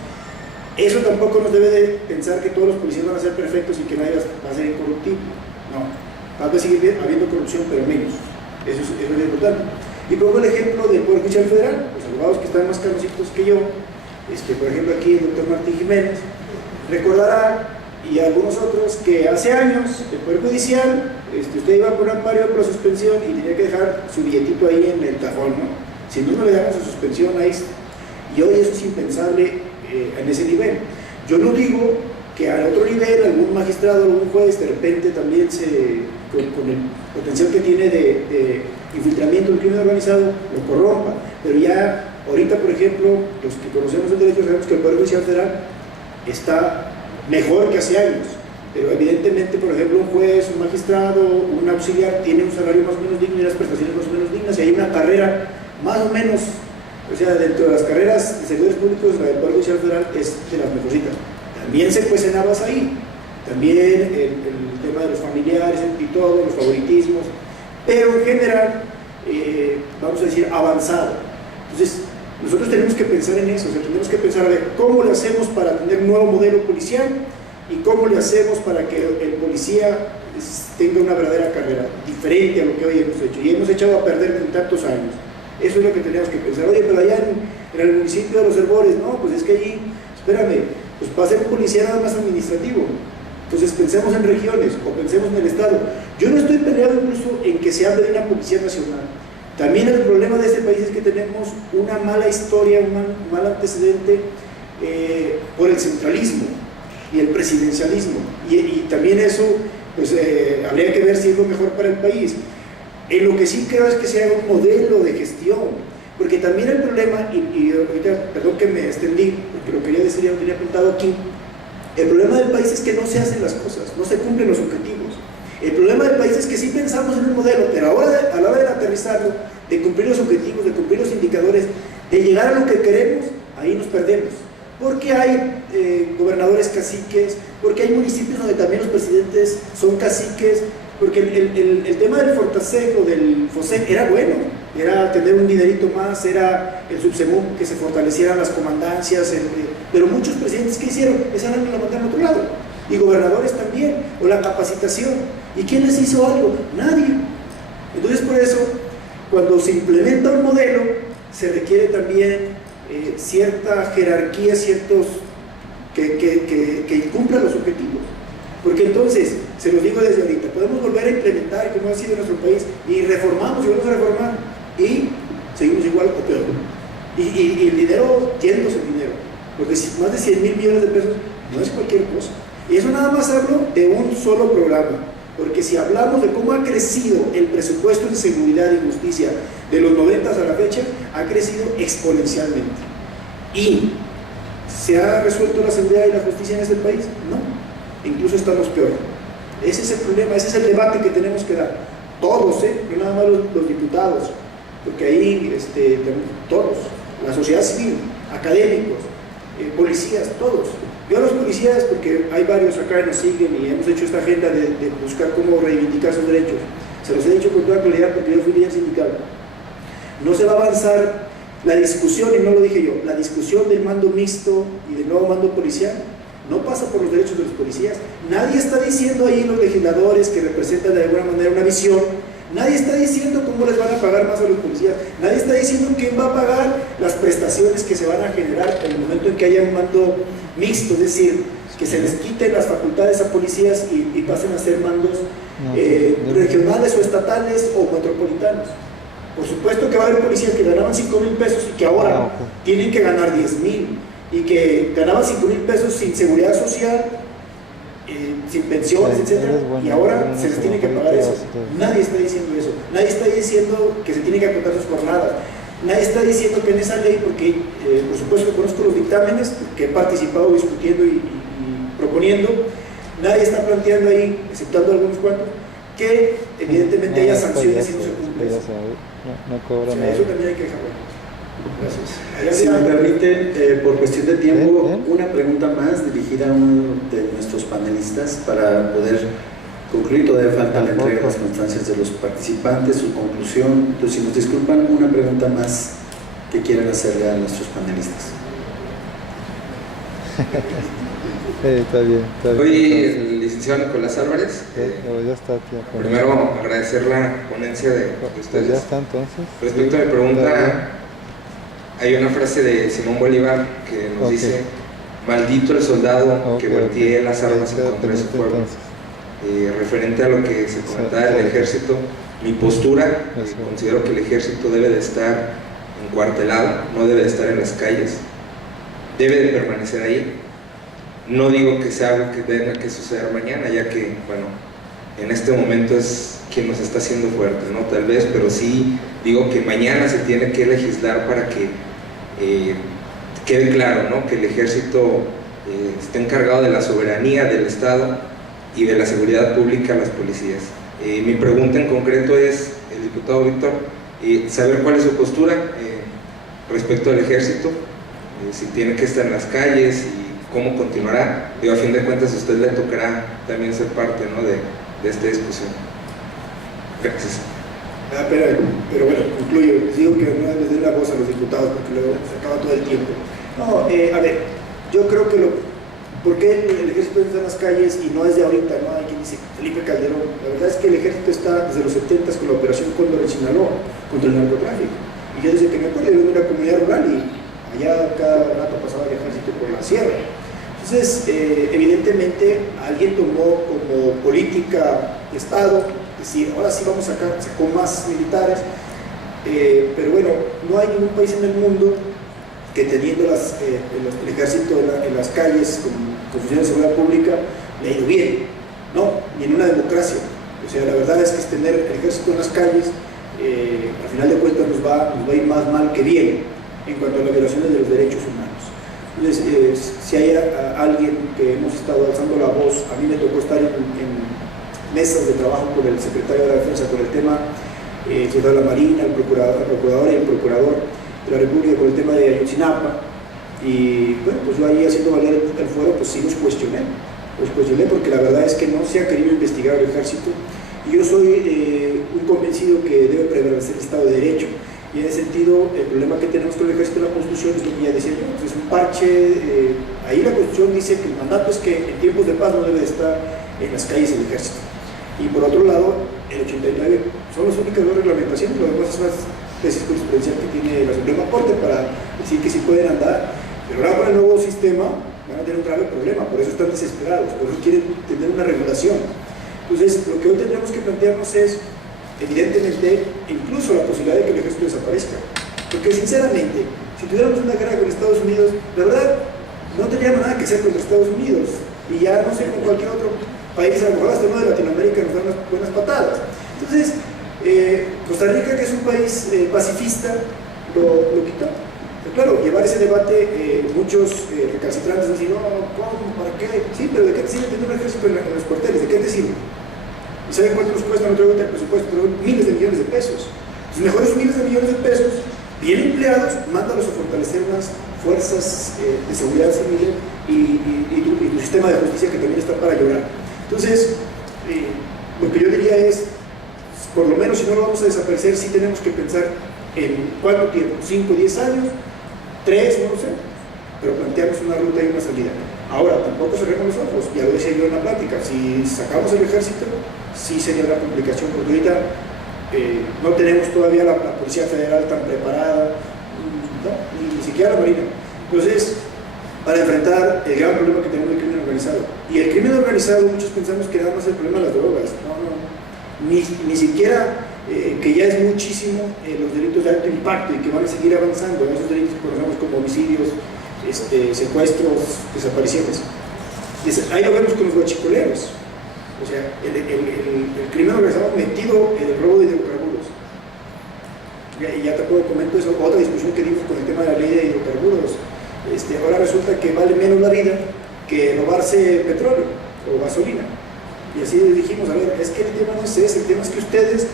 Eso tampoco nos debe de pensar que todos los policías van a ser perfectos y que nadie va a ser incorruptible. No, va a seguir habiendo corrupción, pero menos. Eso es lo importante. Y pongo el ejemplo del Poder Judicial Federal, los abogados que están más canositos que yo, por ejemplo aquí el doctor Martín Jiménez, recordará, y algunos otros, que hace años el Poder Judicial, usted iba por un amparo por suspensión y tenía que dejar su billetito ahí en el cajón, ¿no? Si no le daban su suspensión ahí, y hoy eso es impensable en ese nivel. Yo no digo que al otro nivel algún magistrado, algún juez de repente también con el potencial que tiene de infiltramiento del crimen organizado lo corrompa, pero ya ahorita, por ejemplo, los que conocemos el derecho sabemos que el Poder Judicial Federal está mejor que hace años, pero evidentemente, por ejemplo, un juez, un magistrado, un auxiliar tiene un salario más o menos digno y unas prestaciones más o menos dignas, y hay una carrera más o menos, o sea, dentro de las carreras de servidores públicos, la del Poder Judicial Federal es de las mejorcitas. También se cuecen habas ahí, también el tema de los familiares y todo, los favoritismos, pero en general, vamos a decir, avanzado. Entonces, nosotros tenemos que pensar en eso, o sea, tenemos que pensar a ver cómo le hacemos para tener un nuevo modelo policial y cómo le hacemos para que el policía tenga una verdadera carrera, diferente a lo que hoy hemos hecho, y hemos echado a perder en tantos años. Eso es lo que tenemos que pensar. Oye, pero allá en el municipio de Los Herbores, no, pues es que allí, espérame, pues va a ser un policía nada más administrativo. Entonces pensemos en regiones o pensemos en el Estado. Yo no estoy peleado incluso en que se hable de una policía nacional. También el problema de este país es que tenemos una mala historia, un mal antecedente por el centralismo y el presidencialismo. Y también eso, pues habría que ver si es lo mejor para el país. En lo que sí creo es que se haga un modelo de gestión, porque también el problema, y ahorita, perdón que me extendí, porque lo quería decir, ya lo tenía apuntado aquí, el problema del país es que no se hacen las cosas, no se cumplen los objetivos. El problema del país es que sí pensamos en un modelo, pero ahora a la hora de aterrizarlo, de cumplir los objetivos, de cumplir los indicadores, de llegar a lo que queremos, ahí nos perdemos. Porque hay gobernadores caciques, porque hay municipios donde también los presidentes son caciques, porque el tema del Fortaseg o del FOSEC era bueno, era tener un dinerito más, era el subsegún, que se fortalecieran las comandancias, pero muchos presidentes que hicieron, esa no la mandaron a otro lado, y gobernadores también, o la capacitación. ¿Y quién les hizo algo? Nadie. Entonces, por eso, cuando se implementa un modelo, se requiere también cierta jerarquía, ciertos que cumplan los objetivos. Porque entonces, se los digo desde ahorita, podemos volver a implementar, como ha sido en nuestro país, y reformamos y volvemos a reformar, y seguimos igual o peor. Y el dinero, yéndose el dinero, porque más de 100,000 millones de pesos no es cualquier cosa. Y eso nada más hablo de un solo programa, porque si hablamos de cómo ha crecido el presupuesto en seguridad y justicia de los 90 a la fecha, ha crecido exponencialmente. ¿Y se ha resuelto la seguridad y la justicia en este país? No, incluso estamos peor. Ese es el problema, ese es el debate que tenemos que dar. Todos, no nada más los diputados, porque ahí todos, la sociedad civil, académicos, policías, todos. Yo a los policías, porque hay varios acá que nos siguen y hemos hecho esta agenda de buscar cómo reivindicar sus derechos, se los he dicho con toda claridad porque yo fui líder sindical. No se va a avanzar la discusión, y no lo dije yo, la discusión del mando mixto y del nuevo mando policial no pasa por los derechos de los policías. Nadie está diciendo ahí los legisladores que representan de alguna manera una visión, nadie está diciendo cómo les van a pagar más a los policías, nadie está diciendo quién va a pagar las prestaciones que se van a generar en el momento en que haya un mando mixto, es decir, que se les quiten las facultades a policías y pasen a ser mandos regionales o estatales o metropolitanos. Por supuesto que va a haber policías que ganaban 5,000 pesos y que ahora tienen que ganar 10,000, y que ganaban 5,000 pesos sin seguridad social, sin pensiones, etc. Y ahora se les tiene que pagar eso. Nadie está diciendo eso. Nadie está diciendo que se tienen que acotar sus jornadas. Nadie está diciendo que en esa ley, porque por supuesto conozco los dictámenes que he participado discutiendo y proponiendo, nadie está planteando ahí, exceptando algunos cuantos, que evidentemente haya sanciones si no se cumple. No cobra O sea, nada. eso también hay que dejarlo. Gracias. Si me permiten, por cuestión de tiempo, una pregunta más dirigida a uno de nuestros panelistas para poder concluir. Todavía falta la entrega de las constancias de los participantes, su conclusión. Entonces, si nos disculpan, una pregunta más que quieran hacerle a nuestros panelistas. Está bien. Soy el licenciado Nicolás Álvarez. Ya está, tía. Primero, agradecer la ponencia de Pues ustedes. ya está entonces. Respecto a mi pregunta, hay una frase de Simón Bolívar que nos dice: maldito el soldado que voltee las armas en contra de su pueblo. Referente a lo que se comentaba del ejército, mi postura, considero que el ejército debe de estar encuartelado, no debe de estar en las calles, debe de permanecer ahí. No digo que sea algo que tenga que suceder mañana, ya que, bueno, en este momento es quien nos está haciendo fuerte, ¿no? Tal vez, pero sí digo que mañana se tiene que legislar para que quede claro, ¿no? Que el ejército esté encargado de la soberanía del Estado y de la seguridad pública a las policías. Mi pregunta en concreto es, el diputado Víctor, saber cuál es su postura respecto al ejército, si tiene que estar en las calles y cómo continuará. Digo, a fin de cuentas a usted le tocará también ser parte, ¿no? de esta discusión. Gracias. Pero bueno, concluyo. Les digo que no les den la voz a los diputados porque luego se acaba todo el tiempo. No, a ver, yo creo que ¿por qué el ejército está en las calles y no es de ahorita? No hay quien dice Felipe Calderón. La verdad es que el ejército está desde los 70 con la operación Cóndor en Sinaloa contra el narcotráfico. Y yo desde que me acuerdo, yo vengo de una comunidad rural y allá cada rato pasaba el ejército por la sierra. Entonces, evidentemente, alguien tomó como política de Estado decir, ahora sí vamos a sacar con más militares, pero bueno, no hay ningún país en el mundo que teniendo el ejército en las calles con funciones de seguridad pública le ha ido bien, no, ni en una democracia. O sea, la verdad es que tener el ejército en las calles, al final de cuentas nos va a ir más mal que bien en cuanto a las violaciones de los derechos humanos. Entonces, si hay alguien que hemos estado alzando la voz, a mí me tocó estar en mesas de trabajo con el secretario de la Defensa, con el tema de la Marina, la Procuradora y el Procurador de la República, con el tema de Ayotzinapa, y bueno, pues yo ahí haciendo valer el fuero, pues sí los cuestioné porque la verdad es que no se ha querido investigar el ejército, y yo soy un convencido que debe prevalecer el Estado de Derecho. Y en ese sentido, el problema que tenemos con el ejército de la Constitución es lo que ya decía yo, es un parche. Ahí la Constitución dice que el mandato es que en tiempos de paz no debe estar en las calles el ejército. Y por otro lado, el 89 son las únicas dos reglamentaciones, lo demás es una tesis jurisprudencial que tiene la Suprema Corte para decir que sí pueden andar, pero ahora con el nuevo sistema van a tener un grave problema, por eso están desesperados, por eso quieren tener una regulación. Entonces, lo que hoy tendremos que plantearnos es, evidentemente, incluso la posibilidad de que el ejército desaparezca. Porque sinceramente, si tuviéramos una guerra con Estados Unidos, la verdad, no tendríamos nada que hacer contra Estados Unidos. Y ya, no sé, con cualquier otro país, a lo mejor hasta uno de Latinoamérica nos dan unas buenas patadas. Entonces, Costa Rica, que es un país pacifista, lo quitó. Pero claro, llevar ese debate, muchos recalcitrantes dicen, no, ¿cómo? ¿Para qué? Sí, pero ¿de qué te sirve tener un ejército en los cuarteles? ¿De qué te sirve? ¿Y saben cuánto nos cuesta? No traigo el presupuesto, pero miles de millones de pesos. Los mejores miles de millones de pesos, bien empleados, mándalos a fortalecer unas fuerzas de seguridad civil y tu sistema de justicia, que también está para llorar. Entonces, lo que yo diría es, por lo menos si no lo vamos a desaparecer, sí tenemos que pensar en cuánto tiempo, 5, 10 años, 3, no lo sé, pero planteamos una ruta y una salida. Ahora, tampoco cerremos los ojos, ya lo decía yo en la plática, si sacamos el ejército, sí sería una complicación, porque ahorita no tenemos todavía la Policía Federal tan preparada, no, ni siquiera la Marina. Entonces, para enfrentar el gran problema que tenemos del crimen organizado. Y el crimen organizado, muchos pensamos que nada más el problema de las drogas. No, ni siquiera que ya es muchísimo los delitos de alto impacto y que van a seguir avanzando, esos delitos que conocemos como homicidios, secuestros, desapariciones. Ahí lo vemos con los guachicoleros. O sea, el crimen organizado metido en el robo de hidrocarburos. Y ya te puedo comentar eso, otra discusión que dimos con el tema de la ley de hidrocarburos. Ahora resulta que vale menos la vida que robarse petróleo o gasolina. Y así dijimos, a ver, es que el tema no es ese, el tema es que ustedes,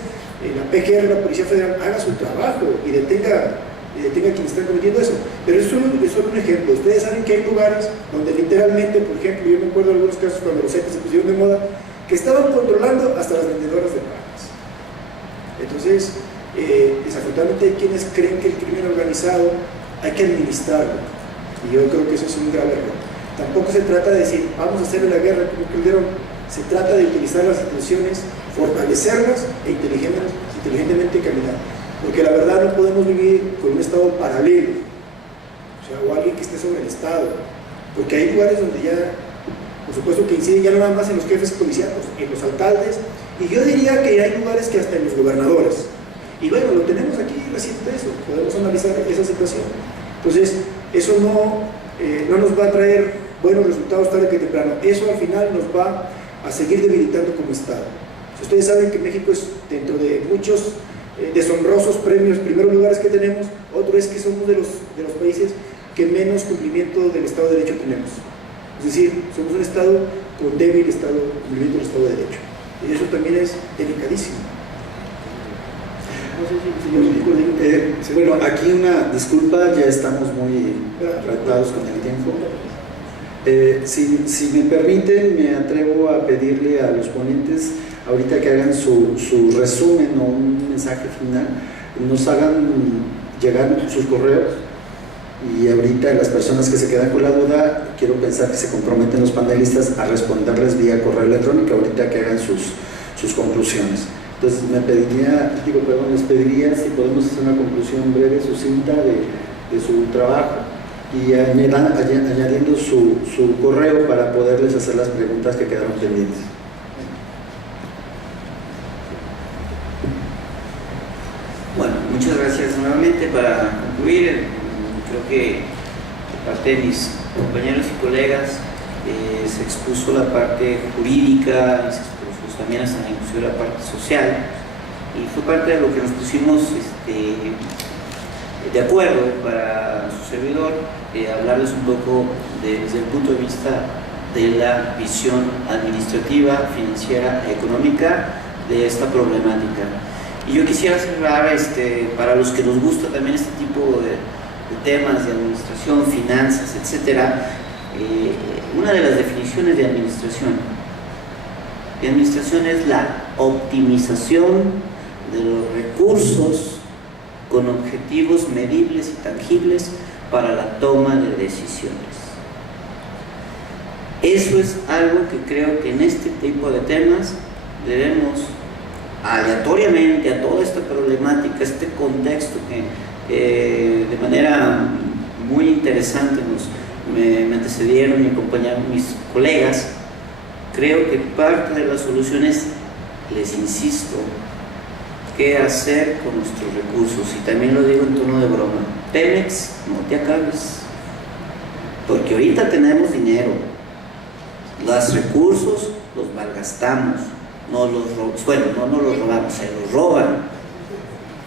la PGR, la Policía Federal, haga su trabajo y detenga a quienes están cometiendo eso. Pero eso es solo un ejemplo. Ustedes saben que hay lugares donde literalmente, por ejemplo, yo me acuerdo de algunos casos cuando los Zetas se pusieron de moda, que estaban controlando hasta las vendedoras de panes. Entonces, desafortunadamente hay quienes creen que el crimen organizado hay que administrarlo. Y yo creo que eso es un grave error. Tampoco se trata de decir, vamos a hacerle la guerra como Calderón. Se trata de utilizar las instituciones, fortalecerlas e inteligentemente caminar. Porque la verdad no podemos vivir con un Estado paralelo, o alguien que esté sobre el Estado, porque hay lugares donde ya, por supuesto que inciden ya no nada más en los jefes policíacos, en los alcaldes, y yo diría que hay lugares que hasta en los gobernadores. Y bueno, lo tenemos aquí reciente eso, podemos analizar esa situación. Entonces, eso no nos va a traer buenos resultados tarde que temprano, eso al final nos va a seguir debilitando como Estado. Si ustedes saben que México es, dentro de muchos deshonrosos premios, primeros lugares que tenemos, otro es que somos de los países que menos cumplimiento del Estado de Derecho tenemos. Es decir, somos un Estado con débil cumplimiento del Estado de Derecho. Y eso también es delicadísimo. No sé si bueno, aquí una disculpa, ya estamos muy tratados con el tiempo. Si me permiten, me atrevo a pedirle a los ponentes ahorita que hagan su resumen o un mensaje final, nos hagan llegar sus correos, y ahorita las personas que se quedan con la duda, quiero pensar que se comprometen los panelistas a responderles vía correo electrónico ahorita que hagan sus conclusiones. Entonces les pediría si podemos hacer una conclusión breve, sucinta de su trabajo, y añadiendo su correo para poderles hacer las preguntas que quedaron pendientes. Bueno, muchas gracias nuevamente. Para concluir, creo que de parte de mis compañeros y colegas se expuso la parte jurídica, se expuso también hasta inclusive la parte social, y fue parte de lo que nos pusimos de acuerdo para su servidor, hablarles un poco desde el punto de vista de la visión administrativa, financiera, económica de esta problemática. Y yo quisiera cerrar, para los que nos gusta también este tipo de temas de administración, finanzas, etcétera, una de las definiciones de administración es la optimización de los recursos con objetivos medibles y tangibles para la toma de decisiones. Eso es algo que creo que en este tipo de temas debemos, aleatoriamente a toda esta problemática, este contexto que de manera muy interesante me antecedieron y acompañaron mis colegas, creo que parte de la solución es, les insisto, qué hacer con nuestros recursos, y también lo digo en tono de broma: Pemex, no te acabes, porque ahorita tenemos dinero, los recursos los malgastamos, no los robamos, se los roban.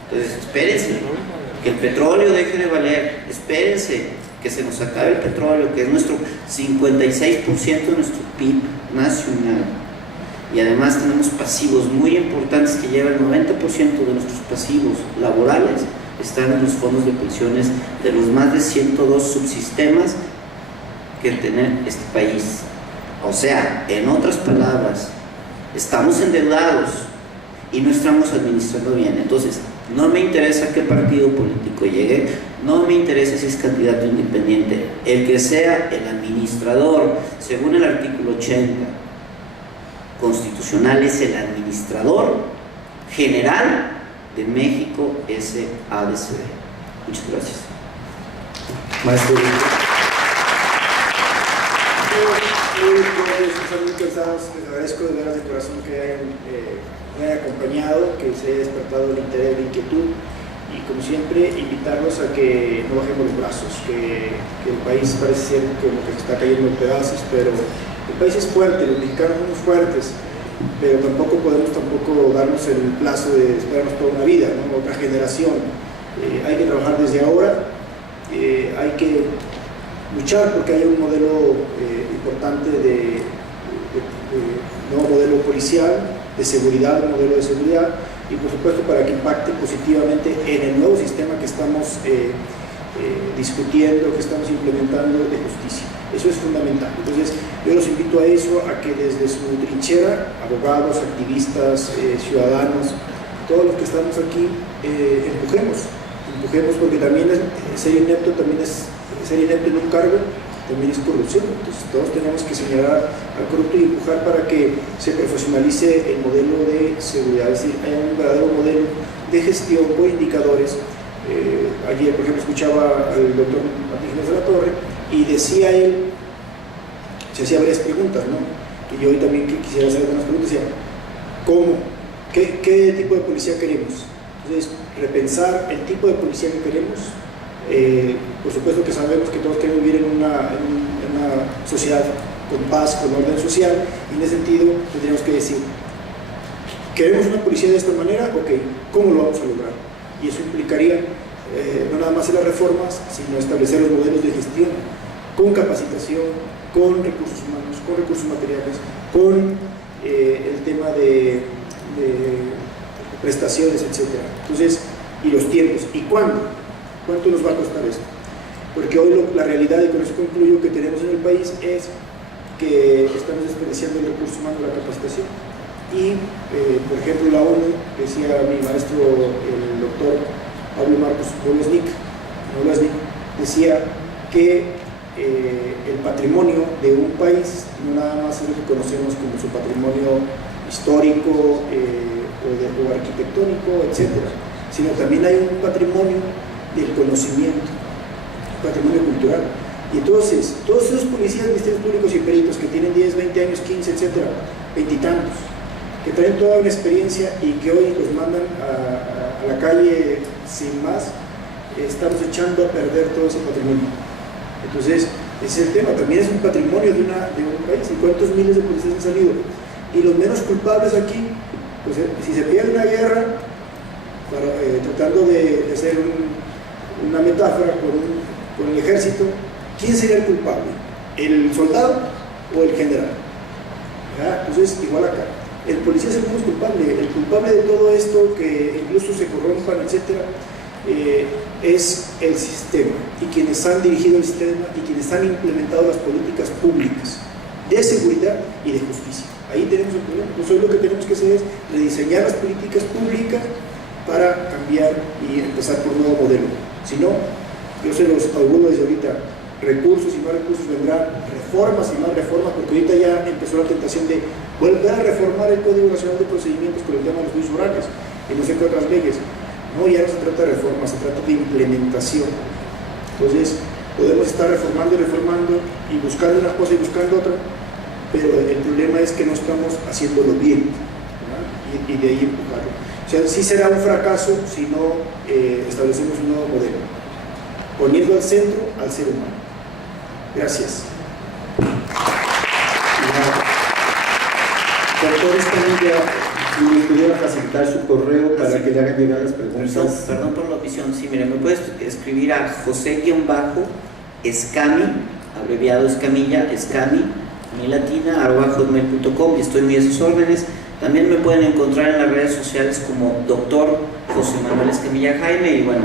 Entonces espérense que el petróleo deje de valer, espérense que se nos acabe el petróleo, que es nuestro 56% de nuestro PIB nacional, y además tenemos pasivos muy importantes que llevan el 90% de nuestros pasivos laborales están en los fondos de pensiones de los más de 102 subsistemas que tiene este país. O sea, en otras palabras, estamos endeudados y no estamos administrando bien. Entonces, no me interesa qué partido político llegue, no me interesa si es candidato independiente, el que sea el administrador, según el artículo 80 constitucional, es el administrador general de México S.A.D.C.B. Muchas gracias. Maestro. Están muy cansados, les agradezco de veras de corazón que me hayan acompañado, que se haya despertado el interés, la inquietud, y como siempre invitarlos a que no bajemos los brazos, que el país parece ser como que se está cayendo en pedazos, pero el país es fuerte, los mexicanos somos fuertes, pero tampoco podemos darnos el plazo de esperarnos toda una vida, ¿no? Otra generación. Hay que trabajar desde ahora, hay que luchar porque hay un modelo importante de nuevo modelo policial, de seguridad, un modelo de seguridad, y por supuesto para que impacte positivamente en el nuevo sistema que estamos discutiendo, que estamos implementando de justicia. Eso es fundamental. Entonces yo los invito a eso, a que desde su trinchera, abogados, activistas, ciudadanos, todos los que estamos aquí, empujemos porque también ser inepto en un cargo también es corrupción. Entonces todos tenemos que señalar al corrupto y empujar para que se profesionalice el modelo de seguridad, es decir, haya un verdadero modelo de gestión con indicadores. Ayer, por ejemplo, escuchaba al doctor Martín de la Torre y decía él, se hacía varias preguntas, ¿no? Y yo hoy también quisiera hacer algunas preguntas, decía, ¿cómo? ¿Qué tipo de policía queremos? Entonces, repensar el tipo de policía que queremos. Por supuesto que sabemos que todos queremos vivir en una sociedad con paz, con orden social, y en ese sentido tendríamos que decir, ¿queremos una policía de esta manera? Ok, ¿cómo lo vamos a lograr? Y eso implicaría no nada más en las reformas, sino establecer los modelos de gestión con capacitación, con recursos humanos, con recursos materiales, con el tema de prestaciones, etc. Entonces, y los tiempos, ¿y cuándo? ¿Cuánto nos va a costar esto? Porque hoy la realidad, y con eso concluyo, que tenemos en el país es que estamos desperdiciando el recurso humano, la capacitación. Y, por ejemplo, la ONU, decía mi maestro, el doctor Pablo Marcos Bolesnik, decía que el patrimonio de un país no nada más es lo que conocemos como su patrimonio histórico o arquitectónico, etc., sino también hay un patrimonio del conocimiento, patrimonio cultural. Y entonces, todos esos policías, ministerios públicos y peritos que tienen 10, 20 años, 15, etcétera, 20 y tantos, que traen toda una experiencia y que hoy los mandan a la calle sin más, estamos echando a perder todo ese patrimonio. Entonces, ese es el tema, también es un patrimonio de un país. ¿Y cuántos miles de policías han salido? Y los menos culpables aquí, pues si se pierde una guerra, tratando de hacer una metáfora con el ejército, ¿quién sería el culpable? ¿El soldado o el general? ¿Ya? Entonces, igual acá. El policía es el menos culpable. El culpable de todo esto, que incluso se corrompan, etcétera, es el sistema y quienes han dirigido el sistema y quienes han implementado las políticas públicas de seguridad y de justicia. Ahí tenemos el problema. Pues hoy lo que tenemos que hacer es rediseñar las políticas públicas para cambiar y empezar por un nuevo modelo. Si no, yo se los auguro desde ahorita, recursos y más recursos vendrán, reformas y más reformas, porque ahorita ya empezó la tentación de volver a reformar el Código Nacional de Procedimientos con el tema de los juicios orales y no sé qué otras leyes. No, ya no se trata de reforma, se trata de implementación. Entonces, podemos estar reformando y buscando una cosa y buscando otra, pero el problema es que no estamos haciéndolo bien, y de ahí empujarlo. O sea, sí será un fracaso si no establecemos un nuevo modelo, poniendo al centro al ser humano. Gracias. Doctor Escamilla, si me pudiera facilitar su correo para que le hagan llegar las preguntas. Perdón por la omisión, sí, mire, me puedes escribir a José-Escami, abreviado Escamilla, Escami, mi latina, @hotmail.com, y estoy muy a sus órdenes. También me pueden encontrar en las redes sociales como Dr. José Manuel Escamilla Jaime, y bueno,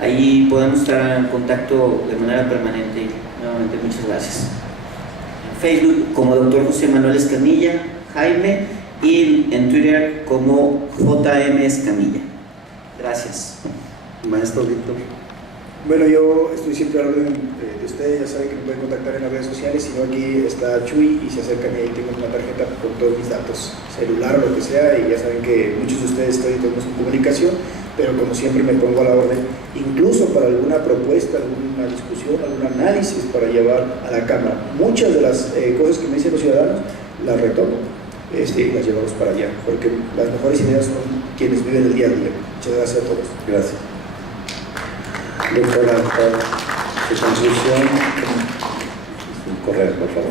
ahí podemos estar en contacto de manera permanente. Nuevamente, muchas gracias. En Facebook como Dr. José Manuel Escamilla Jaime y en Twitter como JM Escamilla. Gracias. Maestro Víctor. Bueno, yo estoy siempre a la orden de ustedes, ya saben que me pueden contactar en las redes sociales, si no aquí está Chuy y se acercan y ahí tengo una tarjeta con todos mis datos, celular o lo que sea, y ya saben que muchos de ustedes estoy tenemos en comunicación, pero como siempre me pongo a la orden, incluso para alguna propuesta, alguna discusión, algún análisis para llevar a la Cámara. Muchas de las cosas que me dicen los ciudadanos las retomo y las llevamos para allá, porque las mejores ideas son quienes viven el día a día. Muchas gracias a todos. Gracias. Doctora, su conclusión, su correo, por favor.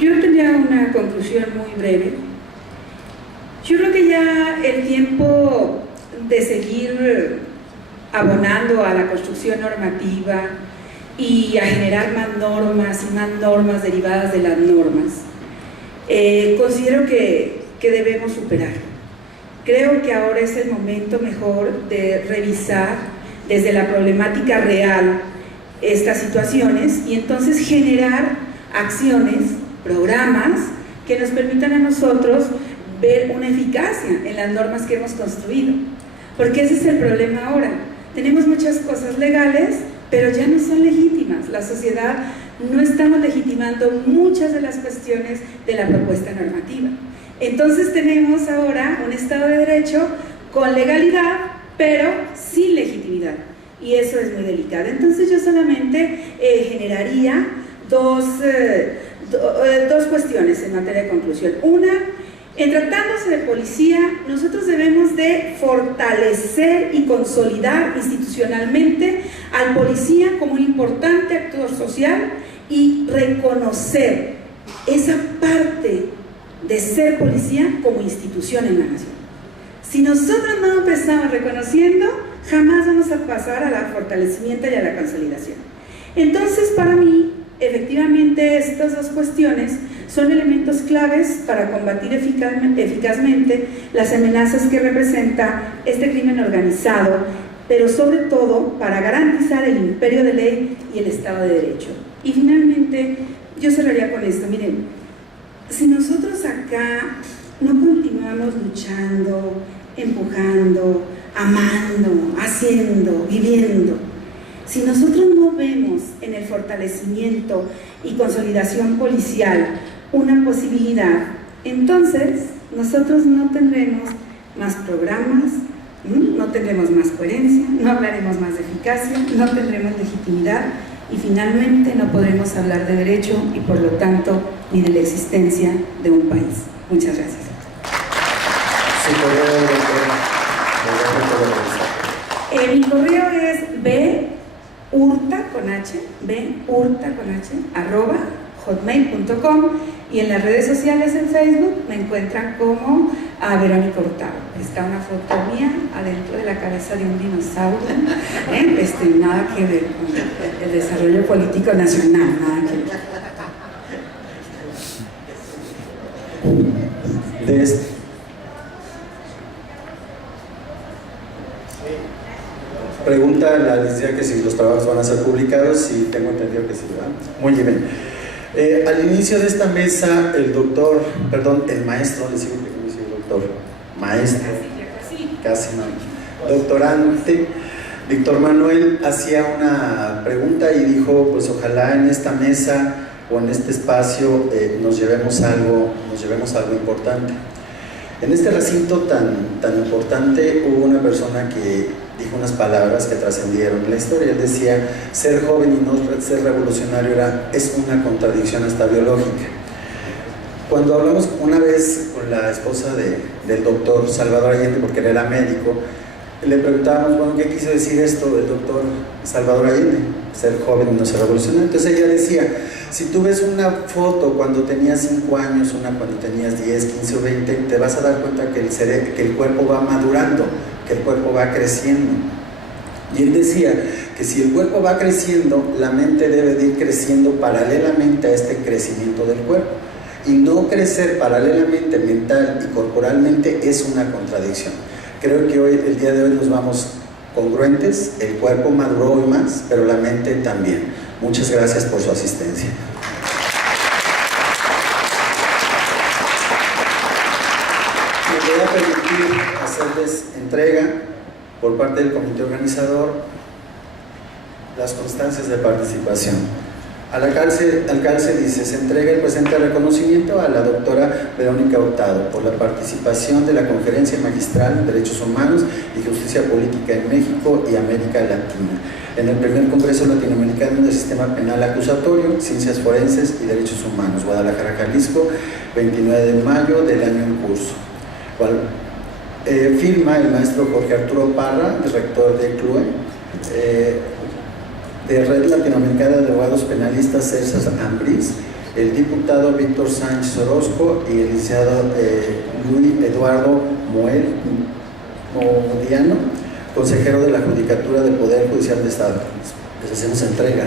Yo tendría una conclusión muy breve. Yo creo que ya el tiempo de seguir abonando a la construcción normativa y a generar más normas y más normas derivadas de las normas considero que debemos superarlo. Creo que ahora es el momento mejor de revisar desde la problemática real estas situaciones y entonces generar acciones, programas que nos permitan a nosotros ver una eficacia en las normas que hemos construido, porque ese es el problema ahora. Tenemos muchas cosas legales, pero ya no son legítimas. La sociedad no estamos legitimando muchas de las cuestiones de la propuesta normativa. Entonces tenemos ahora un Estado de Derecho con legalidad, pero sin legitimidad, y eso es muy delicado. Entonces yo solamente generaría dos cuestiones en materia de conclusión. Una, en tratándose de policía, nosotros debemos de fortalecer y consolidar institucionalmente al policía como un importante actor social y reconocer esa parte de ser policía como institución en la nación. Si nosotros no empezamos reconociendo, jamás vamos a pasar a la fortalecimiento y a la consolidación. Entonces, para mí, efectivamente, estas dos cuestiones son elementos claves para combatir eficazmente las amenazas que representa este crimen organizado, pero sobre todo para garantizar el imperio de ley y el Estado de Derecho. Y finalmente, yo cerraría con esto. Miren, si nosotros acá no continuamos luchando, empujando, amando, haciendo, viviendo, si nosotros no vemos en el fortalecimiento y consolidación policial una posibilidad, entonces nosotros no tendremos más programas, no tendremos más coherencia, no hablaremos más de eficacia, no tendremos legitimidad y finalmente no podremos hablar de derecho y por lo tanto ni de la existencia de un país. Muchas gracias. Sí, mi correo es @hotmail.com y en las redes sociales en Facebook me encuentran como a Verónica Hurtado. Está una foto mía adentro de la cabeza de un dinosaurio, nada que ver con el desarrollo político nacional, nada que ver. Pregunta la licenciada que si los trabajos van a ser publicados, y tengo entendido que sí, ¿verdad? Muy bien. Al inicio de esta mesa, el maestro, les digo que no dice doctor, maestro, casi no, doctorante, Víctor Manuel hacía una pregunta y dijo, pues ojalá en esta mesa o en este espacio nos llevemos algo importante. En este recinto tan importante hubo una persona que dijo unas palabras que trascendieron la historia. Él decía, ser joven y no ser revolucionario es una contradicción hasta biológica. Cuando hablamos una vez con la esposa del doctor Salvador Allende, porque él era médico, le preguntábamos, bueno, ¿qué quiso decir esto del doctor Salvador Allende? Ser joven y no ser revolucionario. Entonces ella decía, si tú ves una foto cuando tenías 5 años, una cuando tenías 10, 15 o 20, te vas a dar cuenta que el cuerpo va madurando, que el cuerpo va creciendo. Y él decía que si el cuerpo va creciendo, la mente debe de ir creciendo paralelamente a este crecimiento del cuerpo. Y no crecer paralelamente mental y corporalmente es una contradicción. Creo que hoy, el día de hoy, nos vamos congruentes, el cuerpo maduró hoy más, pero la mente también. Muchas gracias por su asistencia. Me voy a permitir hacerles entrega por parte del comité organizador las constancias de participación. Al alcance dice, se entrega el presente reconocimiento a la doctora Verónica Hurtado por la participación de la Conferencia Magistral en Derechos Humanos y Justicia Política en México y América Latina, en el primer Congreso Latinoamericano del Sistema Penal Acusatorio, Ciencias Forenses y Derechos Humanos, Guadalajara, Jalisco, 29 de mayo del año en curso. Firma el maestro Jorge Arturo Parra, el rector de CLUE, de Red Latinoamericana de Abogados Penalistas César Ambriz, el diputado Víctor Sánchez Orozco y el licenciado Luis Eduardo Modiano, consejero de la Judicatura del Poder Judicial de Estado. Les hacemos entrega.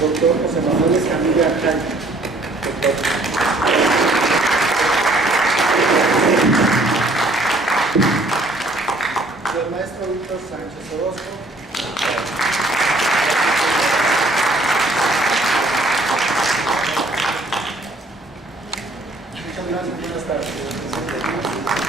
doctor José Manuel Escamilla Caña. Doctor. El maestro Víctor Sánchez Orozco. Muchas gracias, buenas tardes.